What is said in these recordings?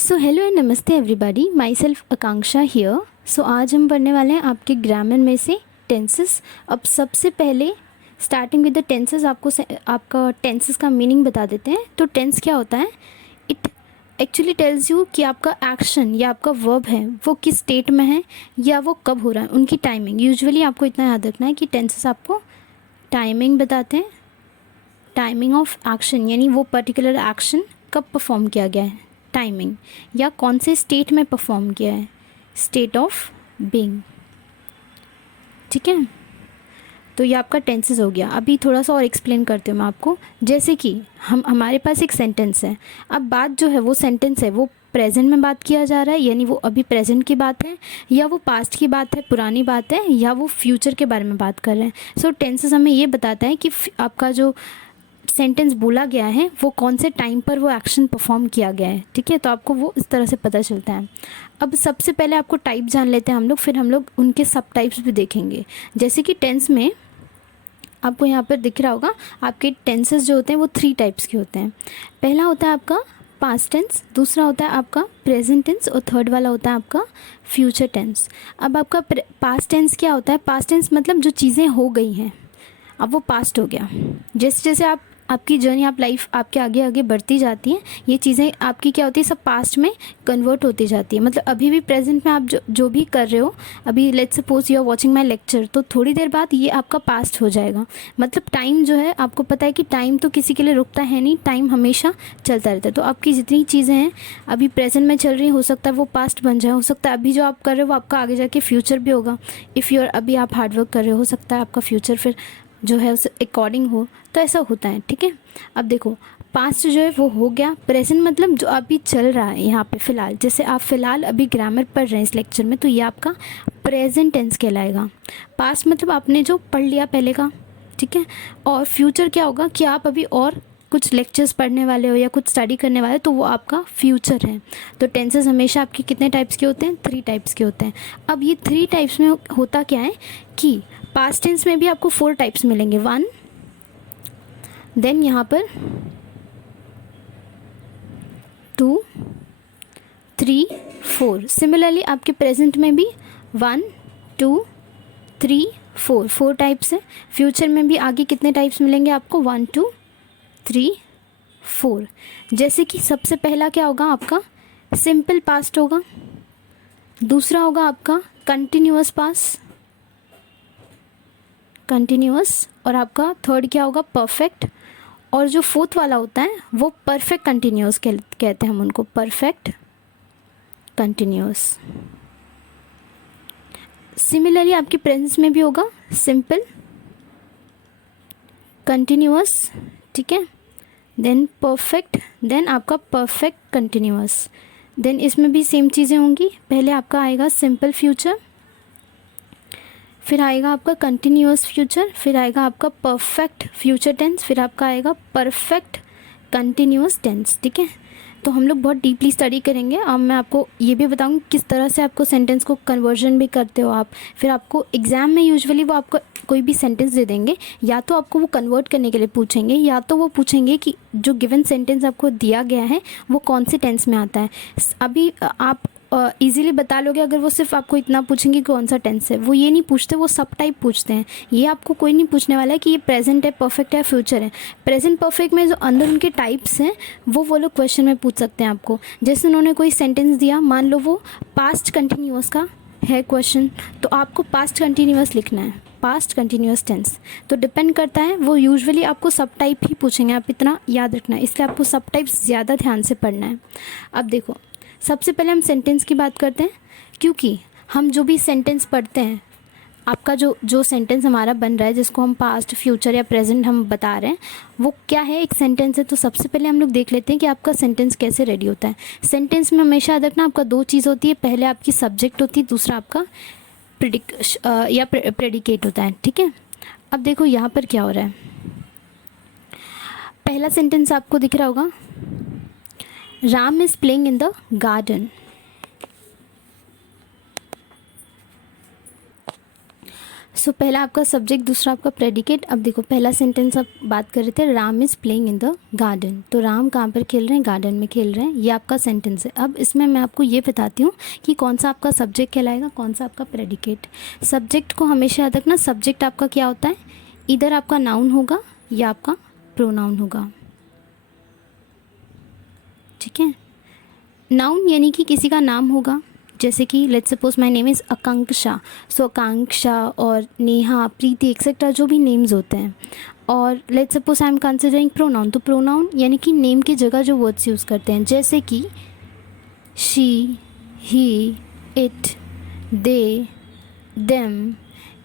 So hello and नमस्ते everybody, myself Akanksha here. So आज हम पढ़ने वाले हैं आपके ग्रामर में से टेंसेस। अब सबसे पहले स्टार्टिंग विद द टेंसेस आपका टेंसेस का मीनिंग बता देते हैं। तो टेंस क्या होता है? इट एक्चुअली टेल्स यू कि आपका एक्शन या आपका वर्ब है वो किस स्टेट में है या वो कब हो रहा है, उनकी टाइमिंग। यूजुअली आपको इतना याद रखना है कि टेंसेस आपको टाइमिंग बताते हैं, टाइमिंग ऑफ एक्शन, यानी वो पर्टिकुलर एक्शन कब परफॉर्म किया गया है, टाइमिंग, या कौन से स्टेट में परफॉर्म किया है, स्टेट ऑफ बीइंग। ठीक है, तो ये आपका टेंसेस हो गया। अभी थोड़ा सा और एक्सप्लेन करती हूँ मैं आपको। जैसे कि हमारे पास एक सेंटेंस है। अब बात जो है वो सेंटेंस है वो प्रेजेंट में बात किया जा रहा है, यानी वो अभी प्रेजेंट की बात है, या वो पास्ट की बात है, पुरानी बात है, या वो फ्यूचर के बारे में बात कर रहे हैं। सो टेंसेस हमें ये बताता है कि आपका जो सेंटेंस बोला गया है वो कौन से टाइम पर वो एक्शन परफॉर्म किया गया है। ठीक है, तो आपको वो इस तरह से पता चलता है। अब सबसे पहले आपको टाइप जान लेते हैं हम लोग, फिर हम लोग उनके सब टाइप्स भी देखेंगे। जैसे कि टेंस में आपको यहाँ पर दिख रहा होगा, आपके टेंसेस जो होते हैं वो 3 टाइप्स के होते हैं। पहला होता है आपका पास्ट टेंस, दूसरा होता है आपका प्रेजेंट टेंस, और थर्ड वाला होता है आपका फ्यूचर टेंस। अब आपका पास्ट टेंस क्या होता है? पास्ट टेंस मतलब जो चीज़ें हो गई हैं, अब वो पास्ट हो गया। जैसे जैसे आपकी जर्नी, आप लाइफ आपके आगे आगे बढ़ती जाती है, ये चीज़ें आपकी क्या होती है, सब पास्ट में कन्वर्ट होती जाती है। मतलब अभी भी प्रेजेंट में आप जो भी कर रहे हो, अभी let's suppose you are watching my lecture, तो थोड़ी देर बाद ये आपका पास्ट हो जाएगा। मतलब टाइम जो है, आपको पता है कि टाइम तो किसी के लिए रुकता है नहीं, टाइम हमेशा चलता रहता है। तो आपकी जितनी चीज़ें हैं अभी प्रेजेंट में चल रही, हो सकता है वो पास्ट बन जाए, हो सकता है अभी जो आप कर रहे हो वो आपका आगे जाके फ्यूचर भी होगा। इफ़ यू आर अभी आप हार्डवर्क कर रहे हो सकता है आपका फ्यूचर फिर जो है उस अकॉर्डिंग हो। तो ऐसा होता है। ठीक है, अब देखो पास्ट जो है वो हो गया। प्रेजेंट मतलब जो अभी चल रहा है यहाँ पे फ़िलहाल, जैसे आप फ़िलहाल अभी ग्रामर पढ़ रहे हैं इस लेक्चर में, तो ये आपका प्रेजेंट टेंस कहलाएगा। पास्ट मतलब आपने जो पढ़ लिया पहले का। ठीक है, और फ्यूचर क्या होगा कि आप अभी और कुछ लेक्चर्स पढ़ने वाले हो या कुछ स्टडी करने वाले हो, तो वो आपका फ्यूचर है। तो टेंसेस हमेशा आपके कितने टाइप्स के होते हैं? 3 टाइप्स के होते हैं। अब ये 3 टाइप्स में होता क्या है कि पास्ट टेंस में भी आपको 4 टाइप्स मिलेंगे, 1, देन यहाँ पर 2, 3, 4। सिमिलरली आपके प्रेजेंट में भी 1, 2, 3, 4 टाइप्स है। फ्यूचर में भी आगे कितने टाइप्स मिलेंगे आपको? 1, 2, 3, 4। जैसे कि सबसे पहला क्या होगा आपका? सिंपल पास्ट होगा, दूसरा होगा आपका कंटिन्यूअस पास्ट, कंटिन्यूअस, और आपका थर्ड क्या होगा? परफेक्ट। और जो फोर्थ वाला होता है वो परफेक्ट कंटिन्यूअस कहते हैं हम उनको, परफेक्ट कंटिन्यूअस। सिमिलरली आपके प्रेजेंस में भी होगा सिंपल, कंटिन्यूअस, ठीक है, देन परफेक्ट, देन आपका परफेक्ट कंटिन्यूअस। देन इसमें भी सेम चीज़ें होंगी। पहले आपका आएगा सिंपल फ्यूचर, फिर आएगा आपका कंटिन्यूअस फ्यूचर, फिर आएगा आपका परफेक्ट फ्यूचर टेंस, फिर आपका आएगा परफेक्ट कंटिन्यूअस टेंस। ठीक है, तो हम लोग बहुत डीपली स्टडी करेंगे। अब मैं आपको ये भी बताऊंगी किस तरह से आपको सेंटेंस को कन्वर्जन भी करते हो आप। फिर आपको एग्जाम में यूजुअली वो आपको कोई भी सेंटेंस दे देंगे, या तो आपको वो कन्वर्ट करने के लिए पूछेंगे, या तो वो पूछेंगे कि जो गिवन सेंटेंस आपको दिया गया है वो कौन से टेंस में आता है। अभी आप इजीली बता लोगे अगर वो सिर्फ आपको इतना पूछेंगे कौन सा टेंस है। वो ये नहीं पूछते, वो सब टाइप पूछते हैं। ये आपको कोई नहीं पूछने वाला है कि ये प्रेजेंट है, परफेक्ट है, फ्यूचर है। प्रेजेंट परफेक्ट में जो अंदर उनके टाइप्स हैं वो लोग क्वेश्चन में पूछ सकते हैं आपको। जैसे उन्होंने कोई सेंटेंस दिया, मान लो वो पास्ट कंटिन्यूअस का है क्वेश्चन, तो आपको पास्ट कंटिन्यूअस लिखना है, पास्ट कंटिन्यूअस टेंस। तो डिपेंड करता है, वो यूजुअली आपको सब टाइप ही पूछेंगे, आप इतना याद रखना है। इसलिए आपको सब टाइप्स ज़्यादा ध्यान से पढ़ना है। अब देखो सबसे पहले हम सेंटेंस की बात करते हैं, क्योंकि हम जो भी सेंटेंस पढ़ते हैं, आपका जो सेंटेंस हमारा बन रहा है, जिसको हम पास्ट, फ्यूचर या प्रेजेंट हम बता रहे हैं, वो क्या है? एक सेंटेंस है। तो सबसे पहले हम लोग देख लेते हैं कि आपका सेंटेंस कैसे रेडी होता है। सेंटेंस में हमेशा याद रखना आपका 2 चीज़ होती है, पहले आपकी सब्जेक्ट होती है, दूसरा आपका प्रेडिकेट होता है। ठीक है, अब देखो यहाँ पर क्या हो रहा है। पहला सेंटेंस आपको दिख रहा होगा, Ram is playing in the garden. So पहला आपका सब्जेक्ट, दूसरा आपका प्रेडिकेट। अब देखो पहला सेंटेंस आप बात कर रहे थे, Ram is playing in the garden. तो राम कहाँ पर खेल रहे हैं? गार्डन में खेल रहे हैं। ये आपका सेंटेंस है। अब इसमें मैं आपको ये बताती हूँ कि कौन सा आपका सब्जेक्ट कहलाएगा, कौन सा आपका प्रेडिकेट। सब्जेक्ट को हमेशा याद रखना, सब्जेक्ट आपका क्या होता है, इधर आपका नाउन होगा या आपका प्रोनाउन होगा। ठीक है, नाउन यानी कि किसी का नाम होगा, जैसे कि let's suppose my name is Akanksha. So Akanksha और नेहा, प्रीति एक्सेट्रा जो भी नेम्स होते हैं। और let's suppose I am considering pronoun, तो प्रोनाउन यानी कि नेम की जगह जो वर्ड्स यूज़ करते हैं, जैसे कि she, he, it, they, them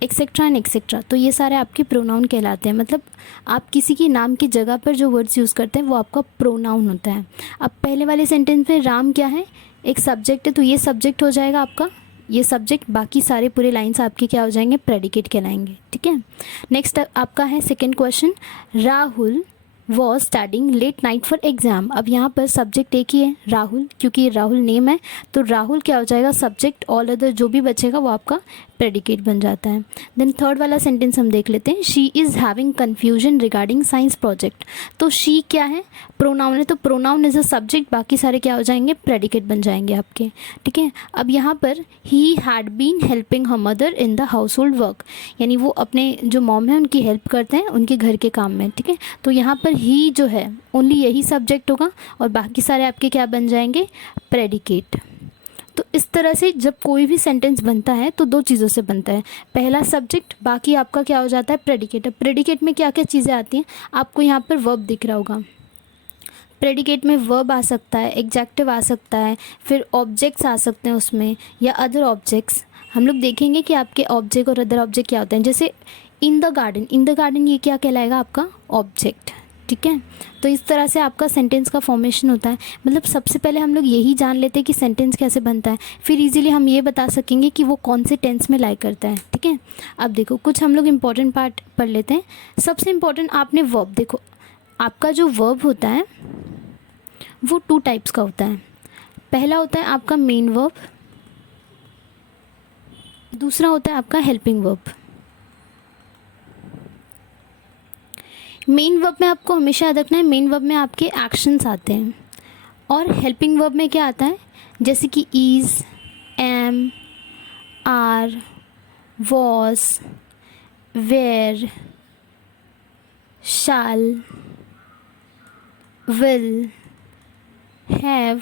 etcetera and etcetera. तो ये सारे आपके प्रोनाउन कहलाते हैं। मतलब आप किसी के नाम की जगह पर जो वर्ड्स यूज़ करते हैं वो आपका प्रोनाउन होता है। अब पहले वाले सेंटेंस में राम क्या है, एक सब्जेक्ट है, तो ये सब्जेक्ट हो जाएगा आपका, ये सब्जेक्ट। बाकी सारे पूरे लाइन्स आपके क्या हो जाएंगे, प्रेडिकेट कहलाएंगे। ठीक है, नेक्स्ट आपका है second question, Rahul was studying late night for exam. अब यहाँ पर सब्जेक्ट एक ही है, राहुल, क्योंकि ये राहुल नेम है, तो राहुल क्या हो जाएगा, सब्जेक्ट। ऑल अदर जो भी बचेगा वो आपका प्रेडिकेट बन जाता है। देन थर्ड वाला सेंटेंस हम देख लेते हैं, she is having confusion regarding science project. तो शी क्या है, प्रोनाउन है, तो प्रोनाउन इज अ सब्जेक्ट, बाकी सारे क्या हो जाएंगे, प्रेडिकेट बन जाएंगे आपके। ठीक है, अब यहाँ पर he had been helping her mother in the household work, यानी वो अपने जो मॉम है उनकी हेल्प करते हैं उनके घर के काम में। ठीक है, तो यहाँ पर ही जो है ओनली यही सब्जेक्ट होगा और बाकी सारे आपके क्या बन जाएंगे, प्रेडिकेट। तो इस तरह से जब कोई भी सेंटेंस बनता है तो दो चीज़ों से बनता है, पहला सब्जेक्ट, बाकी आपका क्या हो जाता है, प्रेडिकेट। अब प्रेडिकेट में क्या क्या चीज़ें आती हैं, आपको यहाँ पर वर्ब दिख रहा होगा। प्रेडिकेट में वर्ब आ सकता है, एग्जेक्टिव आ सकता है, फिर ऑब्जेक्ट्स आ सकते हैं उसमें, या अदर ऑब्जेक्ट्स। हम लोग देखेंगे कि आपके ऑब्जेक्ट और अदर ऑब्जेक्ट क्या होते हैं। जैसे इन the garden, in the garden ये क्या कहलाएगा, आपका ऑब्जेक्ट। ठीक है, तो इस तरह से आपका सेंटेंस का फॉर्मेशन होता है। मतलब सबसे पहले हम लोग यही जान लेते हैं कि सेंटेंस कैसे बनता है, फिर इजीली हम ये बता सकेंगे कि वो कौन से टेंस में लाई करता है। ठीक है, अब देखो कुछ हम लोग इम्पॉर्टेंट पार्ट पढ़ लेते हैं। सबसे इम्पॉर्टेंट आपने वर्ब देखो, आपका जो वर्ब होता है वो टू टाइप्स का होता है। पहला होता है आपका मेन वर्ब, दूसरा होता है आपका हेल्पिंग वर्ब। मेन वर्ब में आपको हमेशा याद रखना है, मेन वर्ब में आपके एक्शंस आते हैं, और हेल्पिंग वर्ब में क्या आता है, जैसे कि is, am, are, was, were, shall, will, have,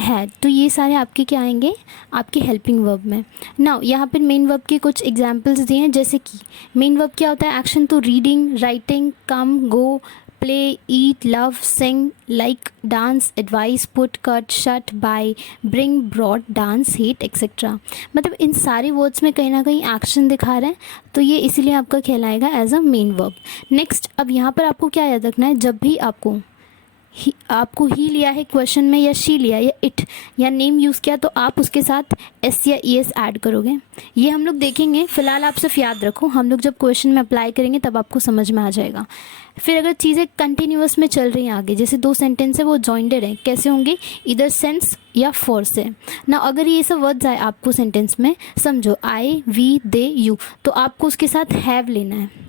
had. तो ये सारे आपके क्या आएंगे, आपके हेल्पिंग वर्ब में। नाउ यहाँ पर मेन वर्ब के कुछ एग्जांपल्स दिए हैं, जैसे कि मेन वर्ब क्या होता है, एक्शन, तो reading, writing, come, go, play, eat, love, sing, like, dance, advice, put, cut, shut, buy, bring, broad, dance, hate etcetera. मतलब इन सारे वर्ड्स में कहीं ना कहीं एक्शन दिखा रहे हैं, तो ये इसीलिए आपका कहलाएगा as a main verb. Next, अब यहाँ पर आपको क्या याद रखना है, जब भी आपको ही लिया है क्वेश्चन में, या शी लिया, या इट, या नेम यूज़ किया, तो आप उसके साथ एस या ई एस ऐड करोगे। ये हम लोग देखेंगे, फ़िलहाल आप सिर्फ याद रखो, हम लोग जब क्वेश्चन में अप्लाई करेंगे तब आपको समझ में आ जाएगा। फिर अगर चीज़ें कंटिन्यूअस में चल रही हैं आगे, जैसे दो सेंटेंस है वो जॉइंटेड है, कैसे होंगे, इधर सेंस या फॉर से ना। अगर ये सब वर्ड्स आए आपको सेंटेंस में, समझो आई, वी, दे, यू, तो आपको उसके साथ हैव लेना है।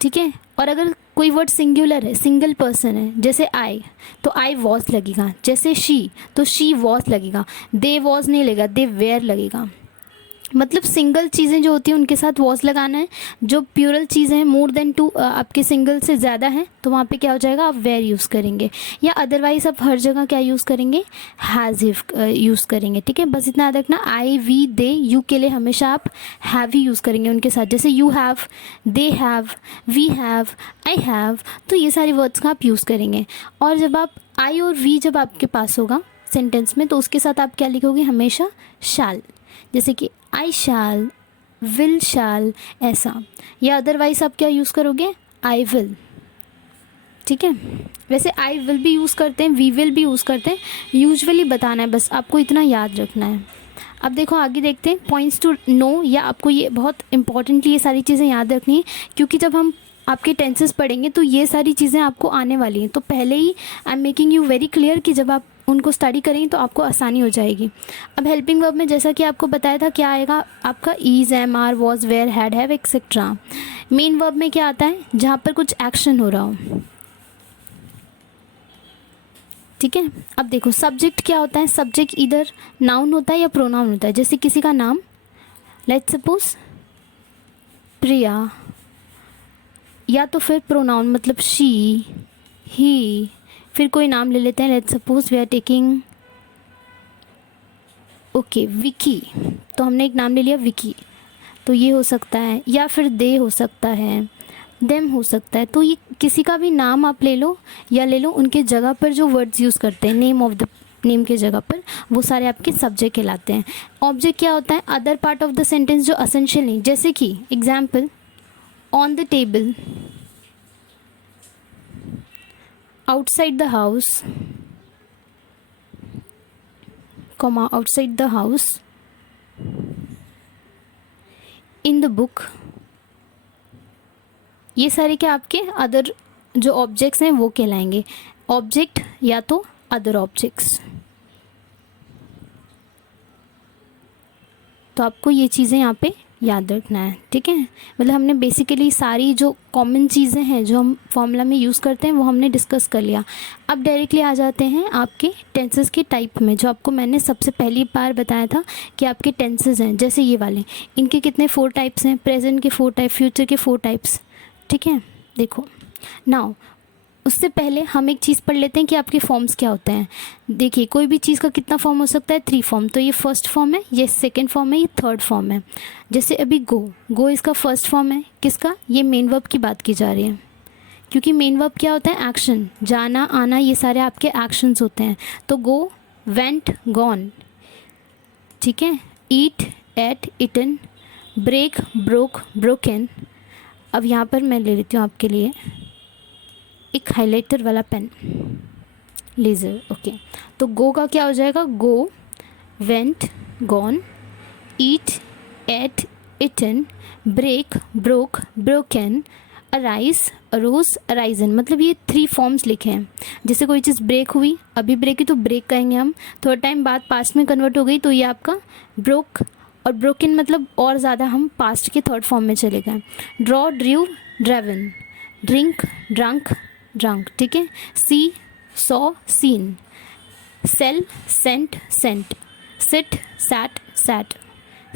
ठीक है, और अगर कोई वर्ड सिंगुलर है, सिंगल पर्सन है, जैसे आई, तो आई वॉज लगेगा, जैसे शी, तो शी वॉज लगेगा, दे वॉज नहीं लगेगा, दे वेयर लगेगा। मतलब सिंगल चीज़ें जो होती हैं उनके साथ वॉज लगाना है। जो प्यूरल चीज़ें हैं, मोर देन टू, आपके सिंगल से ज़्यादा हैं, तो वहाँ पे क्या हो जाएगा, आप वेयर यूज़ करेंगे, या अदरवाइज आप हर जगह क्या यूज़ करेंगे, हैज़ यूज़ करेंगे। ठीक है, बस इतना याद रखना, आई, वी, दे, यू के लिए हमेशा आप हैव ही यूज़ करेंगे उनके साथ, जैसे you have, they have, we have, I have, तो ये सारे वर्ड्स का आप यूज़ करेंगे। और जब आप आई और वी जब आपके पास होगा सेंटेंस में, तो उसके साथ आप क्या लिखोगे, हमेशा शैल, जैसे कि आई शैल, विल शैल, ऐसा। या अदरवाइज आप क्या यूज़ करोगे, आई विल। ठीक है, वैसे आई विल भी यूज़ करते हैं, वी विल भी यूज़ करते हैं, यूजुअली बताना है, बस आपको इतना याद रखना है। अब देखो आगे देखते हैं, पॉइंट्स टू नो, या आपको ये बहुत इंपॉर्टेंटली ये सारी चीज़ें याद रखनी है, क्योंकि जब हम आपके टेंसेस पढ़ेंगे तो ये सारी चीज़ें आपको आने वाली हैं। तो पहले ही I am making you very clear कि जब आप उनको स्टडी करेंगे तो आपको आसानी हो जाएगी। अब हेल्पिंग वर्ब में जैसा कि आपको बताया था क्या आएगा आपका is, am, are, was, were, had, have etcetera. Main verb में क्या आता है, जहाँ पर कुछ एक्शन हो रहा हो, ठीक है। अब देखो सब्जेक्ट क्या होता है, सब्जेक्ट इधर नाउन होता है या प्रोनाउन होता है। जैसे किसी का नाम, लेट्स सपोज प्रिया, या तो फिर प्रोनाउन मतलब शी, ही, फिर कोई नाम ले लेते हैं, let's suppose we are taking okay Vicky, तो हमने एक नाम ले लिया विकी, तो ये हो सकता है, या फिर दे हो सकता है, देम हो सकता है। तो ये किसी का भी नाम आप ले लो या ले लो, उनके जगह पर जो वर्ड्स यूज़ करते हैं नेम ऑफ द नेम के जगह पर, वो सारे आपके सब्जेक्ट कहलाते हैं। ऑब्जेक्ट क्या होता है, other part of the sentence जो असेंशियल नहीं, जैसे कि example on the table, outside the house, comma outside the house, in the book, ये सारे क्या आपके अदर जो ऑब्जेक्ट्स हैं वो कहलाएंगे। ऑब्जेक्ट या तो अदर ऑब्जेक्ट्स, तो आपको ये चीज़ें यहाँ पे याद रखना है, ठीक है। मतलब हमने बेसिकली सारी जो कॉमन चीज़ें हैं जो हम फॉर्मूला में यूज़ करते हैं वो हमने डिस्कस कर लिया। अब डायरेक्टली आ जाते हैं आपके टेंसेस के टाइप में, जो आपको मैंने सबसे पहली बार बताया था कि आपके टेंसेस हैं जैसे ये वाले, इनके कितने 4 टाइप्स हैं, प्रेजेंट के 4 टाइप, फ्यूचर के 4 टाइप्स, ठीक है। देखो नाउ उससे पहले हम एक चीज़ पढ़ लेते हैं कि आपके फॉर्म्स क्या होते हैं। देखिए कोई भी चीज़ का कितना फॉर्म हो सकता है, 3 फॉर्म, तो ये फर्स्ट फॉर्म है, ये सेकंड फॉर्म है, ये थर्ड फॉर्म है। जैसे अभी गो इसका फर्स्ट फॉर्म है, किसका, ये मेन वर्ब की बात की जा रही है, क्योंकि मेन वर्ब क्या होता है, एक्शन, जाना आना, ये सारे आपके एक्शंस होते हैं। तो गो, वेंट, गॉन, ठीक है। Eat, ate, eaten, break, broke, broken. अब यहाँ पर मैं ले लेती हूँ आपके लिए एक हाइलाइटर वाला पेन, लेज़र, ओके। तो गो का क्या हो जाएगा, go, went, gone, eat, ate, eaten, break, broke, broken, arise, arose, arisen. मतलब ये 3 फॉर्म्स लिखे हैं। जैसे कोई चीज़ ब्रेक हुई, अभी ब्रेक है तो ब्रेक कहेंगे हम, थोड़ा टाइम बाद पास्ट में कन्वर्ट हो गई तो ये आपका ब्रोक, और ब्रोकन मतलब और ज़्यादा हम पास्ट के थर्ड फॉर्म में चले गए। Draw, drew, drawn, drink, drunk, drunk, ठीक है। See, saw, seen, sell, sent, sent, sit, sat, sat,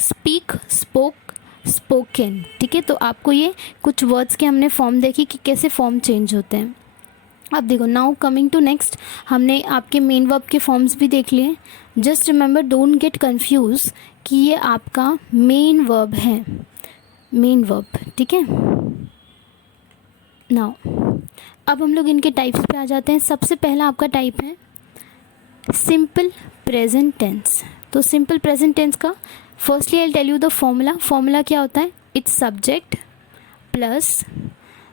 speak, spoke, spoken, ठीक है। तो आपको ये कुछ वर्ड्स के हमने फॉर्म देखी कि कैसे फॉर्म चेंज होते हैं। अब देखो नाउ कमिंग टू नेक्स्ट, हमने आपके मेन वर्ब के फॉर्म्स भी देख लिए। Just remember, don't get confuse कि ये आपका मेन वर्ब है, मेन वर्ब, ठीक है। नाउ अब हम लोग इनके टाइप्स पे आ जाते हैं। सबसे पहला आपका टाइप है सिंपल प्रेजेंट टेंस। तो सिंपल प्रेजेंट टेंस का firstly I tell you the formula. Formula क्या होता है, इट्स सब्जेक्ट प्लस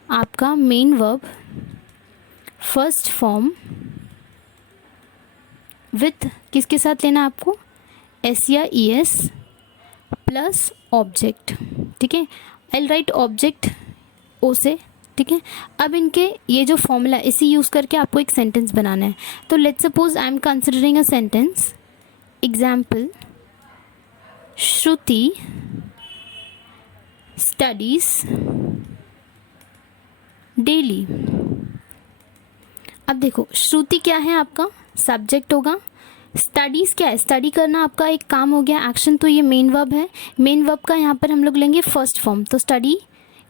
आपका main verb first form with किसके साथ लेना आपको, एस या ई एस प्लस ऑब्जेक्ट, ठीक है। आई राइट ऑब्जेक्ट ओ से, ठीक है। अब इनके ये जो फॉर्मूला इसी यूज़ करके आपको एक सेंटेंस बनाना है। तो let's suppose I am considering a sentence, example Shruti studies daily. अब देखो श्रुति क्या है, आपका सब्जेक्ट होगा, स्टडीज़ क्या है, स्टडी करना आपका एक काम हो गया, एक्शन, तो ये मेन वर्ब है। मेन वर्ब का यहाँ पर हम लोग लेंगे फर्स्ट फॉर्म, तो स्टडी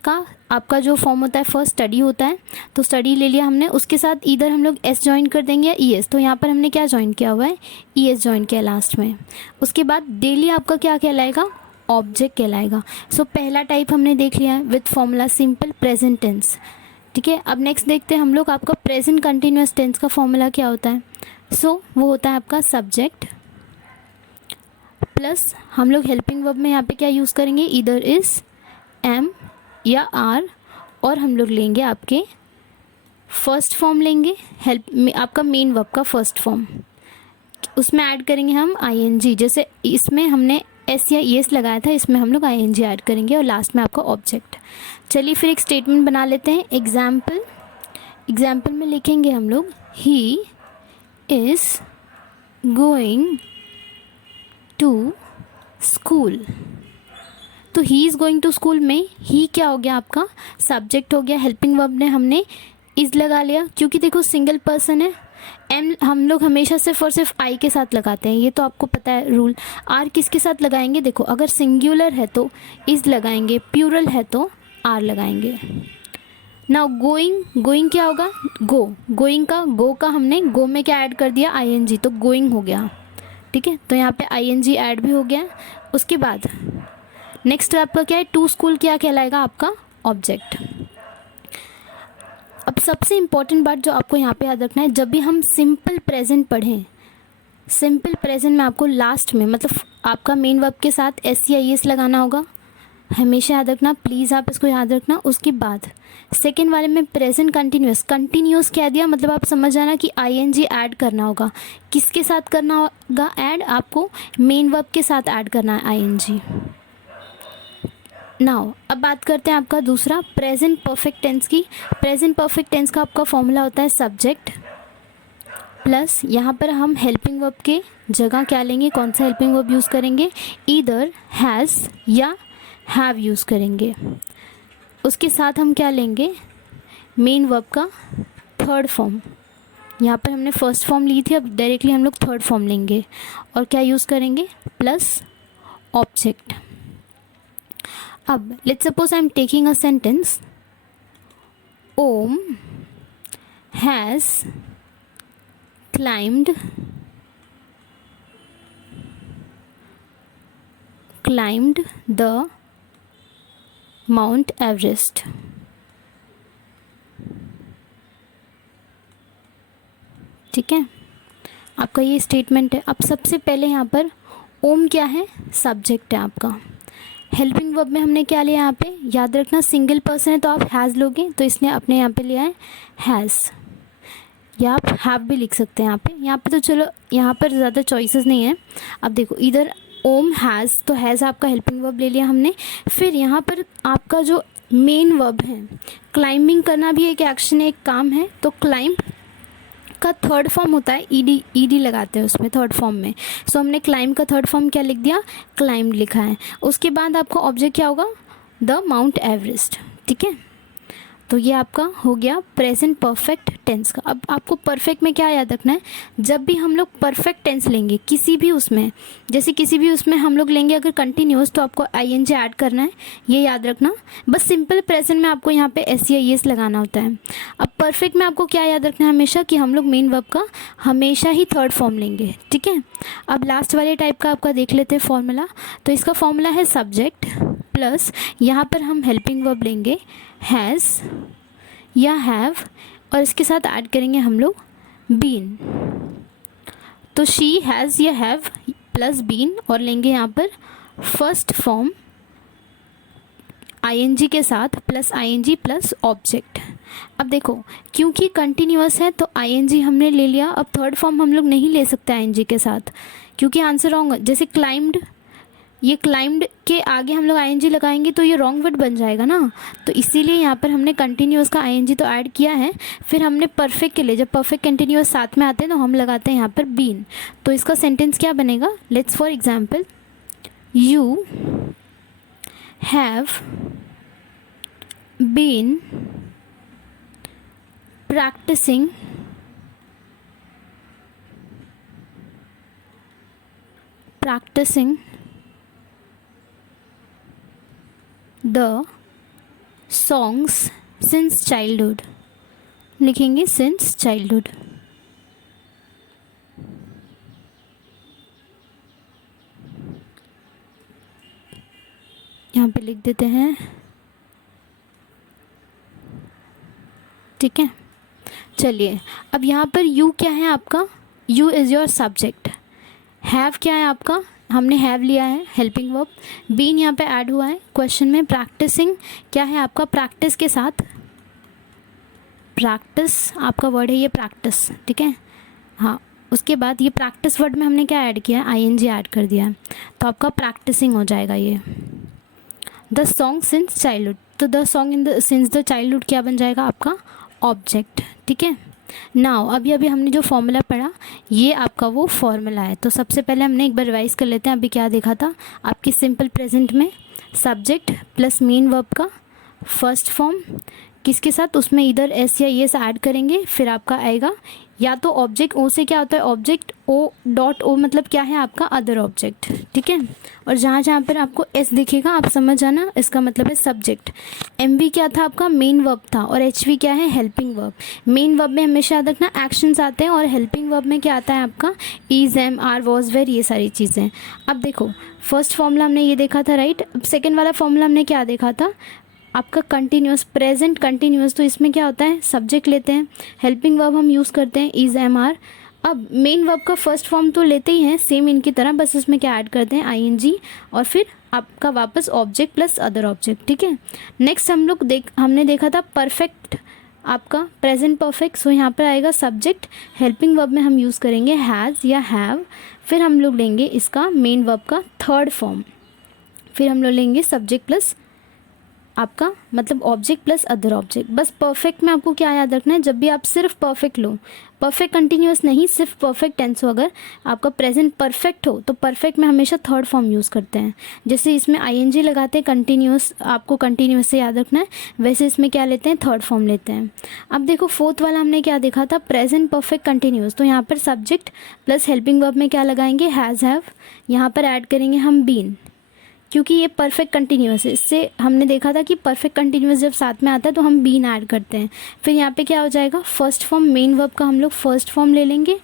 का आपका जो फॉर्म होता है फर्स्ट स्टडी होता है, तो स्टडी ले लिया हमने, उसके साथ इधर हम लोग एस ज्वाइन कर देंगे या ई एस, तो यहाँ पर हमने क्या ज्वाइन किया हुआ है, ई एस ज्वाइन किया लास्ट में। उसके बाद डेली आपका क्या कहलाएगा, ऑब्जेक्ट कहलाएगा। सो पहला टाइप हमने देख लिया है with formula simple present tense, ठीक है। अब नेक्स्ट देखते हैं हम लोग आपका प्रेजेंट कंटिन्यूस टेंस का फॉर्मूला क्या होता है। सो वो होता है आपका सब्जेक्ट प्लस हम लोग हेल्पिंग वर्ब में यहाँ पे क्या यूज़ करेंगे, इधर इज, एम या आर, और हम लोग लेंगे आपके फर्स्ट फॉर्म लेंगे हेल्प में, आपका मेन वर्ब का फर्स्ट फॉर्म, उसमें ऐड करेंगे हम आईएनजी। जैसे इसमें हमने एस या एस लगाया था, इसमें हम लोग आईएनजी ऐड करेंगे, और लास्ट में आपका ऑब्जेक्ट। चलिए फिर एक स्टेटमेंट बना लेते हैं। एग्जाम्पल में लिखेंगे हम लोग he is going to school. तो he is going to school में ही क्या हो गया आपका सब्जेक्ट हो गया, हेल्पिंग वर्ब ने हमने इज़ लगा लिया, क्योंकि देखो सिंगल पर्सन है। एम हम लोग हमेशा सिर्फ और सिर्फ आई के साथ लगाते हैं, ये तो आपको पता है रूल। आर किसके साथ लगाएंगे, देखो अगर सिंगुलर है तो इज़ लगाएंगे, प्लूरल है तो आर लगाएंगे। नाउ गोइंग, गोइंग क्या होगा, गो, गोइंग का गो का हमने गो में क्या ऐड कर दिया आईएनजी, तो गोइंग हो गया। ठीक है, तो यहाँ पे आईएनजी ऐड भी हो गया। उसके बाद नेक्स्ट आपका क्या है, टू स्कूल क्या कहलाएगा आपका ऑब्जेक्ट। अब सबसे इम्पॉर्टेंट बात जो आपको यहाँ पे याद रखना है, जब भी हम सिंपल प्रेजेंट पढ़ें, सिंपल प्रेजेंट में आपको लास्ट में मतलब आपका मेन वर्ब के साथ एस या एस लगाना होगा, हमेशा याद रखना, प्लीज़ आप इसको याद रखना। उसके बाद सेकेंड वाले में प्रेजेंट कंटिन्यूस, कंटिन्यूस कह दिया मतलब आप समझ जाना कि आईएनजी ऐड करना होगा। किसके साथ करना होगा ऐड, आपको मेन वर्ब के साथ ऐड करना है आईएनजी। नाउ अब बात करते हैं आपका दूसरा प्रेजेंट परफेक्ट टेंस की। प्रेजेंट परफेक्ट टेंस का आपका फॉर्मूला होता है सब्जेक्ट प्लस यहाँ पर हम हेल्पिंग वर्ब के जगह क्या लेंगे, कौन सा हेल्पिंग वर्ब यूज़ करेंगे, ईदर हैज़ या हैव यूज़ करेंगे। उसके साथ हम क्या लेंगे, मेन वर्ब का थर्ड फॉर्म। यहाँ पर हमने फर्स्ट फॉर्म ली थी, अब डायरेक्टली हम लोग थर्ड फॉर्म लेंगे और क्या यूज़ करेंगे, प्लस ऑब्जेक्ट। अब let's suppose I am taking a sentence, Om has climbed the Mount Everest। ठीक है, आपका ये स्टेटमेंट है। अब सबसे पहले यहाँ पर ओम क्या है, सब्जेक्ट है आपका। हेल्पिंग वर्ब में हमने क्या लिया यहाँ पे, याद रखना सिंगल पर्सन है तो आप हैज़ लोगे, तो इसने अपने यहाँ पे लिया है हैज़, या आप हैव भी लिख सकते हैं यहाँ पे तो चलो यहाँ पर ज़्यादा चॉइसेस नहीं है। अब देखो इधर ओम हैज़, तो हैज़ आपका हेल्पिंग वर्ब ले लिया हमने। फिर यहाँ पर आपका जो मेन वर्ब है, क्लाइंबिंग करना भी एक एक्शन है, एक काम है, तो क्लाइंब का थर्ड फॉर्म होता है ईडी, ईडी लगाते हैं उसमें थर्ड फॉर्म में। सो हमने क्लाइंब का थर्ड फॉर्म क्या लिख दिया, क्लाइंब लिखा है। उसके बाद आपका ऑब्जेक्ट क्या होगा, द माउंट एवरेस्ट। ठीक है, तो ये आपका हो गया प्रेजेंट परफेक्ट टेंस का। अब आपको परफेक्ट में क्या याद रखना है, जब भी हम लोग परफेक्ट टेंस लेंगे किसी भी उसमें, जैसे किसी भी उसमें हम लोग लेंगे अगर कंटिन्यूस, तो आपको आईएनजी ऐड करना है, ये याद रखना। बस सिंपल प्रेजेंट में आपको यहाँ पे एस या एस लगाना होता है। अब परफेक्ट में आपको क्या याद रखना है हमेशा, कि हम लोग मेन वर्ब का हमेशा ही थर्ड फॉर्म लेंगे। ठीक है, अब लास्ट वाले टाइप का आपका देख लेते हैं फॉर्मूला। तो इसका फॉर्मूला है सब्जेक्ट प्लस यहाँ पर हम हेल्पिंग वर्ब लेंगे हैज़ या हैव, और इसके साथ ऐड करेंगे हम लोग बीन। तो शी हैज़ या हैव प्लस बीन, और लेंगे यहाँ पर फर्स्ट फॉर्म आईएनजी के साथ प्लस आईएनजी प्लस ऑब्जेक्ट। अब देखो क्योंकि कंटिन्यूअस है तो आईएनजी हमने ले लिया, अब थर्ड फॉर्म हम लोग नहीं ले सकते आईएनजी के साथ, क्योंकि आंसर रॉन्ग है। जैसे क्लाइम्ड, ये क्लाइम्ड के आगे हम लोग आईएनजी लगाएंगे तो ये रॉन्ग वर्ड बन जाएगा ना, तो इसीलिए यहाँ पर हमने कंटिन्यूअस का आईएनजी तो ऐड किया है। फिर हमने परफेक्ट के लिए, जब परफेक्ट कंटिन्यूअस साथ में आते हैं तो हम लगाते हैं यहाँ पर बीन। तो इसका सेंटेंस क्या बनेगा, let's for example, you have been practising the songs since childhood. लिखेंगे सिंस चाइल्डहुड। यहाँ पे लिख देते हैं। ठीक है, चलिए अब यहाँ पर यू क्या है आपका, you is your subject. Have क्या है आपका, हमने हैव लिया है हेल्पिंग वर्ब। बीन यहाँ पे ऐड हुआ है क्वेश्चन में। प्रैक्टिसिंग क्या है आपका, प्रैक्टिस के साथ, प्रैक्टिस आपका वर्ड है ये प्रैक्टिस। ठीक है, हाँ, उसके बाद ये प्रैक्टिस वर्ड में हमने क्या ऐड किया है, आईएनजी ऐड कर दिया है, तो आपका प्रैक्टिसिंग हो जाएगा ये। द सॉन्ग सिंस चाइल्डहुड, तो the song in the sins the childhood क्या बन जाएगा आपका ऑब्जेक्ट। ठीक है, नाउ अभी अभी हमने जो फॉर्मूला पढ़ा ये आपका वो फॉर्मूला है। तो सबसे पहले हमने एक बार रिवाइज कर लेते हैं। अभी क्या देखा था आपकी सिंपल प्रेजेंट में, सब्जेक्ट प्लस मेन वर्ब का फर्स्ट फॉर्म किसके साथ, उसमें इधर एस या एस ऐड करेंगे, फिर आपका आएगा या तो ऑब्जेक्ट ओ से क्या होता है ऑब्जेक्ट, ओ डॉट ओ मतलब क्या है आपका अदर ऑब्जेक्ट, ठीक है। और जहाँ जहाँ पर आपको एस दिखेगा आप समझ जाना इसका मतलब है सब्जेक्ट। एम वी क्या था आपका मेन वर्ब था, और एच वी क्या है हेल्पिंग वर्ब। मेन वर्ब में हमेशा याद रखना एक्शंस आते हैं, और हेल्पिंग वर्ब में क्या आता है आपका is, am, are, was, were, ये सारी चीज़ें। अब देखो फर्स्ट फॉर्मूला हमने ये देखा था राइट। अब सेकेंड वाला फॉर्मूला हमने क्या देखा था आपका कंटिन्यूस, प्रेजेंट कंटिन्यूस। तो इसमें क्या होता है सब्जेक्ट लेते हैं, हेल्पिंग वर्ब हम यूज़ करते हैं इज, एम, आर। अब मेन वर्ब का फर्स्ट फॉर्म तो लेते ही हैं सेम इनकी तरह, बस इसमें क्या ऐड करते हैं आईएनजी, और फिर आपका वापस ऑब्जेक्ट प्लस अदर ऑब्जेक्ट, ठीक है। नेक्स्ट हमने देखा था परफेक्ट आपका प्रेजेंट परफेक्ट। सो यहाँ पर आएगा सब्जेक्ट, हेल्पिंग वर्ब में हम यूज़ करेंगे हैज़ या हैव, फिर हम लोग लेंगे इसका मेन वर्ब का थर्ड फॉर्म, फिर हम लोग लेंगे सब्जेक्ट प्लस आपका मतलब ऑब्जेक्ट प्लस अदर ऑब्जेक्ट। बस परफेक्ट में आपको क्या याद रखना है, जब भी आप सिर्फ परफेक्ट लो, परफेक्ट कंटिन्यूस नहीं, सिर्फ परफेक्ट टेंस हो, अगर आपका प्रेजेंट परफेक्ट हो तो परफेक्ट में हमेशा थर्ड फॉर्म यूज़ करते हैं। जैसे इसमें आईएनजी लगाते हैं कंटिन्यूस, आपको कंटिन्यूस से याद रखना है, वैसे इसमें क्या लेते हैं थर्ड फॉर्म लेते हैं। अब देखो फोर्थ वाला हमने क्या देखा था प्रेजेंट परफेक्ट कंटिन्यूस। तो यहाँ पर सब्जेक्ट प्लस हेल्पिंग वर्ब में क्या लगाएंगे हैज़, हैव, यहाँ पर ऐड करेंगे हम बीन, क्योंकि ये परफेक्ट कंटिन्यूस है। इससे हमने देखा था कि परफेक्ट कंटिन्यूस जब साथ में आता है तो हम बीन ऐड करते हैं। फिर यहाँ पे क्या हो जाएगा फर्स्ट फॉर्म मेन वर्ब का हम लोग फर्स्ट फॉर्म ले लेंगे,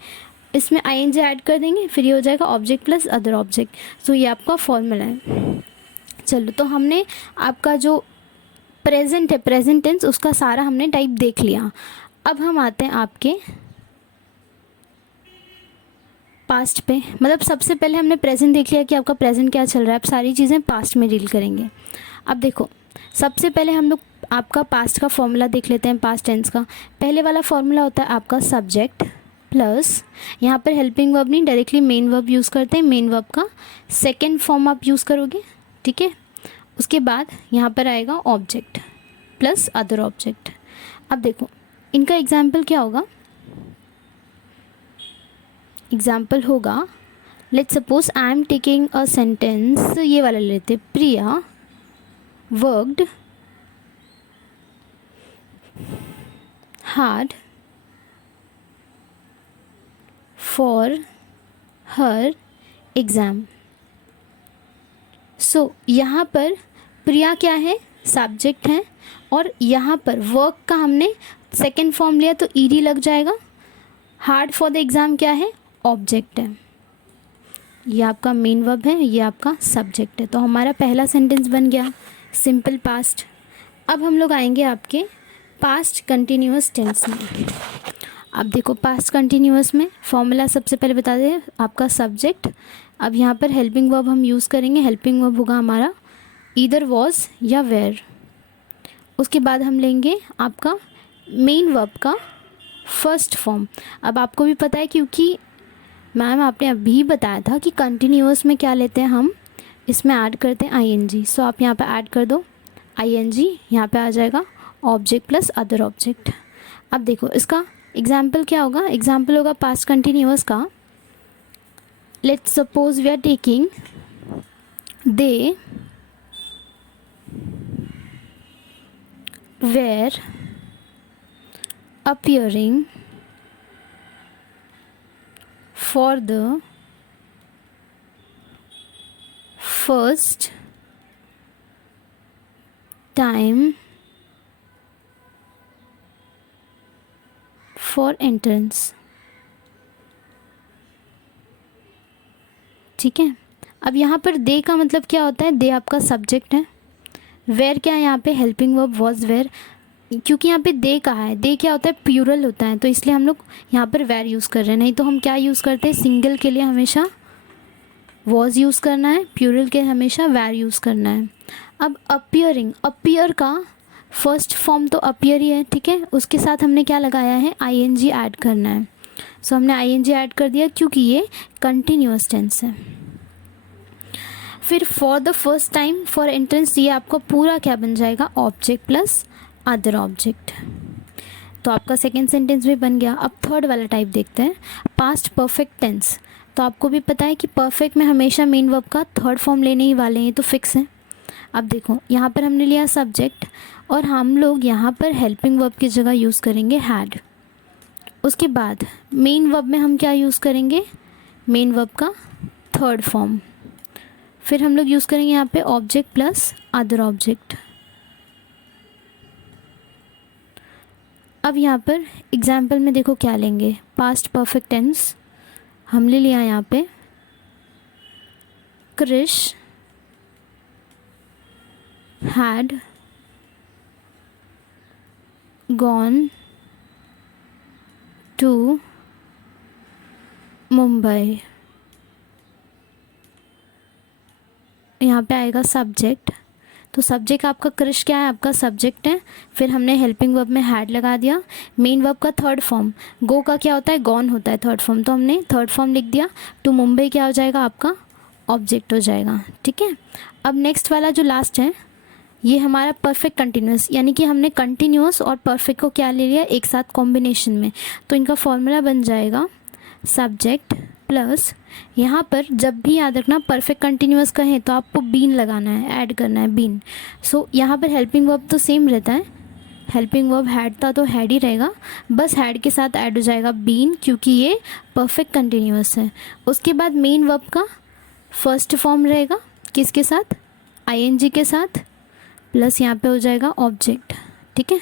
इसमें आईएनजी ऐड कर देंगे, फिर ये हो जाएगा ऑब्जेक्ट प्लस अदर ऑब्जेक्ट। सो ये आपका फॉर्मूला है। चलो तो हमने आपका जो प्रेजेंट है प्रेजेंट टेंस उसका सारा हमने टाइप देख लिया। अब हम आते हैं आपके पास्ट पे, मतलब सबसे पहले हमने प्रेजेंट देख लिया कि आपका प्रेजेंट क्या चल रहा है, अब सारी चीज़ें पास्ट में डील करेंगे। अब देखो सबसे पहले हम लोग आपका पास्ट का फॉर्मूला देख लेते हैं पास्ट टेंस का। पहले वाला फॉर्मूला होता है आपका सब्जेक्ट प्लस, यहाँ पर हेल्पिंग वर्ब नहीं डायरेक्टली मेन वर्ब यूज़ करते हैं, मेन वर्ब का सेकेंड फॉर्म आप यूज़ करोगे, ठीक है। उसके बाद यहाँ पर आएगा ऑब्जेक्ट प्लस अदर ऑब्जेक्ट। अब देखो इनका एग्जाम्पल क्या होगा, एग्जाम्पल होगा let's suppose I am taking a sentence, ये वाला लेते, Priya worked hard for her exam. So यहाँ पर प्रिया क्या है सब्जेक्ट है, और यहाँ पर वर्क का हमने सेकेंड फॉर्म लिया तो ईडी लग जाएगा। हार्ड फॉर द एग्ज़ाम क्या है ऑब्जेक्ट है, ये आपका मेन वर्ब है, ये आपका सब्जेक्ट है। तो हमारा पहला सेंटेंस बन गया सिंपल पास्ट। अब हम लोग आएंगे आपके पास्ट कंटिन्यूअस टेंस में। अब देखो पास्ट कंटिन्यूअस में फॉर्मूला सबसे पहले बता दें आपका सब्जेक्ट। अब यहाँ पर हेल्पिंग वर्ब हम यूज़ करेंगे, हेल्पिंग वर्ब होगा हमारा ईदर वॉज या वेयर। उसके बाद हम लेंगे आपका मेन वर्ब का फर्स्ट फॉर्म। अब आपको भी पता है क्योंकि मैम आपने अभी बताया था कि कंटिन्यूअस में क्या लेते हैं हम, इसमें ऐड करते हैं आईएनजी। सो आप यहाँ पे ऐड कर दो आईएनजी, यहाँ पे आ जाएगा ऑब्जेक्ट प्लस अदर ऑब्जेक्ट। अब देखो इसका एग्जाम्पल क्या होगा, एग्जाम्पल होगा पास्ट कंटिन्यूअस का। Let's suppose we are taking they were appearing for the first time for entrance, ठीक है। अब यहाँ पर दे का मतलब क्या होता है, दे आपका सब्जेक्ट है, वेयर क्या है यहाँ पे हेल्पिंग वर्ब वॉज वेयर। क्योंकि यहाँ पे दे कहा है, दे क्या होता है प्लूरल होता है, तो इसलिए हम लोग यहाँ पर वेर यूज़ कर रहे हैं। नहीं तो हम क्या यूज़ करते हैं सिंगल के लिए हमेशा वॉज यूज़ करना है, प्लूरल के हमेशा वेर यूज़ करना है। अब अपियरिंग, अपियर का फर्स्ट फॉर्म तो अपियर ही है, ठीक है। उसके साथ हमने क्या लगाया है आईएनजी ऐड करना है। सो हमने आईएनजी ऐड कर दिया क्योंकि ये कंटिन्यूअस टेंस है। फिर for the first time for entrance, ये आपका पूरा क्या बन जाएगा ऑब्जेक्ट प्लस अदर ऑब्जेक्ट। तो आपका सेकेंड सेंटेंस भी बन गया। अब थर्ड वाला टाइप देखते हैं, पास्ट परफेक्ट टेंस। तो आपको भी पता है कि परफेक्ट में हमेशा मेन वर्ब का थर्ड फॉर्म लेने ही वाले हैं, ये तो फिक्स है। अब देखो यहाँ पर हमने लिया सब्जेक्ट और हम लोग यहाँ पर हेल्पिंग वर्ब की जगह यूज़ करेंगे हैड। उसके बाद मेन वर्ब में हम क्या यूज़ करेंगे, मेन वर्ब का थर्ड फॉर्म। फिर हम लोग यूज़ करेंगे यहाँ पे ऑब्जेक्ट प्लस अदर ऑब्जेक्ट। अब यहाँ पर एग्जाम्पल में देखो क्या लेंगे, पास्ट परफेक्ट टेंस हमने लिया यहाँ पे Krrish had gone to Mumbai. यहाँ पे आएगा सब्जेक्ट, तो सब्जेक्ट आपका क्रिश क्या है, आपका सब्जेक्ट है। फिर हमने हेल्पिंग वर्ब में हैड लगा दिया। मेन वर्ब का थर्ड फॉर्म, गो का क्या होता है, गॉन होता है थर्ड फॉर्म, तो हमने थर्ड फॉर्म लिख दिया। टू मुंबई क्या हो जाएगा, आपका ऑब्जेक्ट हो जाएगा। ठीक है, अब नेक्स्ट वाला जो लास्ट है ये हमारा परफेक्ट कंटिन्यूस, यानी कि हमने कंटिन्यूस और परफेक्ट को क्या ले लिया एक साथ कॉम्बिनेशन में, तो इनका फॉर्मूला बन जाएगा सब्जेक्ट प्लस, यहाँ पर जब भी याद रखना परफेक्ट कंटिन्यूस कहें तो आपको बीन लगाना है, ऐड करना है बीन। सो यहाँ पर हेल्पिंग वर्ब तो सेम रहता है, हेल्पिंग वर्ब हैड था तो हैड ही रहेगा, बस हैड के साथ ऐड हो जाएगा बीन, क्योंकि ये परफेक्ट कंटिन्यूस है। उसके बाद मेन वर्ब का फर्स्ट फॉर्म रहेगा किसके साथ, आईएनजी के साथ, प्लस यहाँ पे हो जाएगा ऑब्जेक्ट। ठीक है,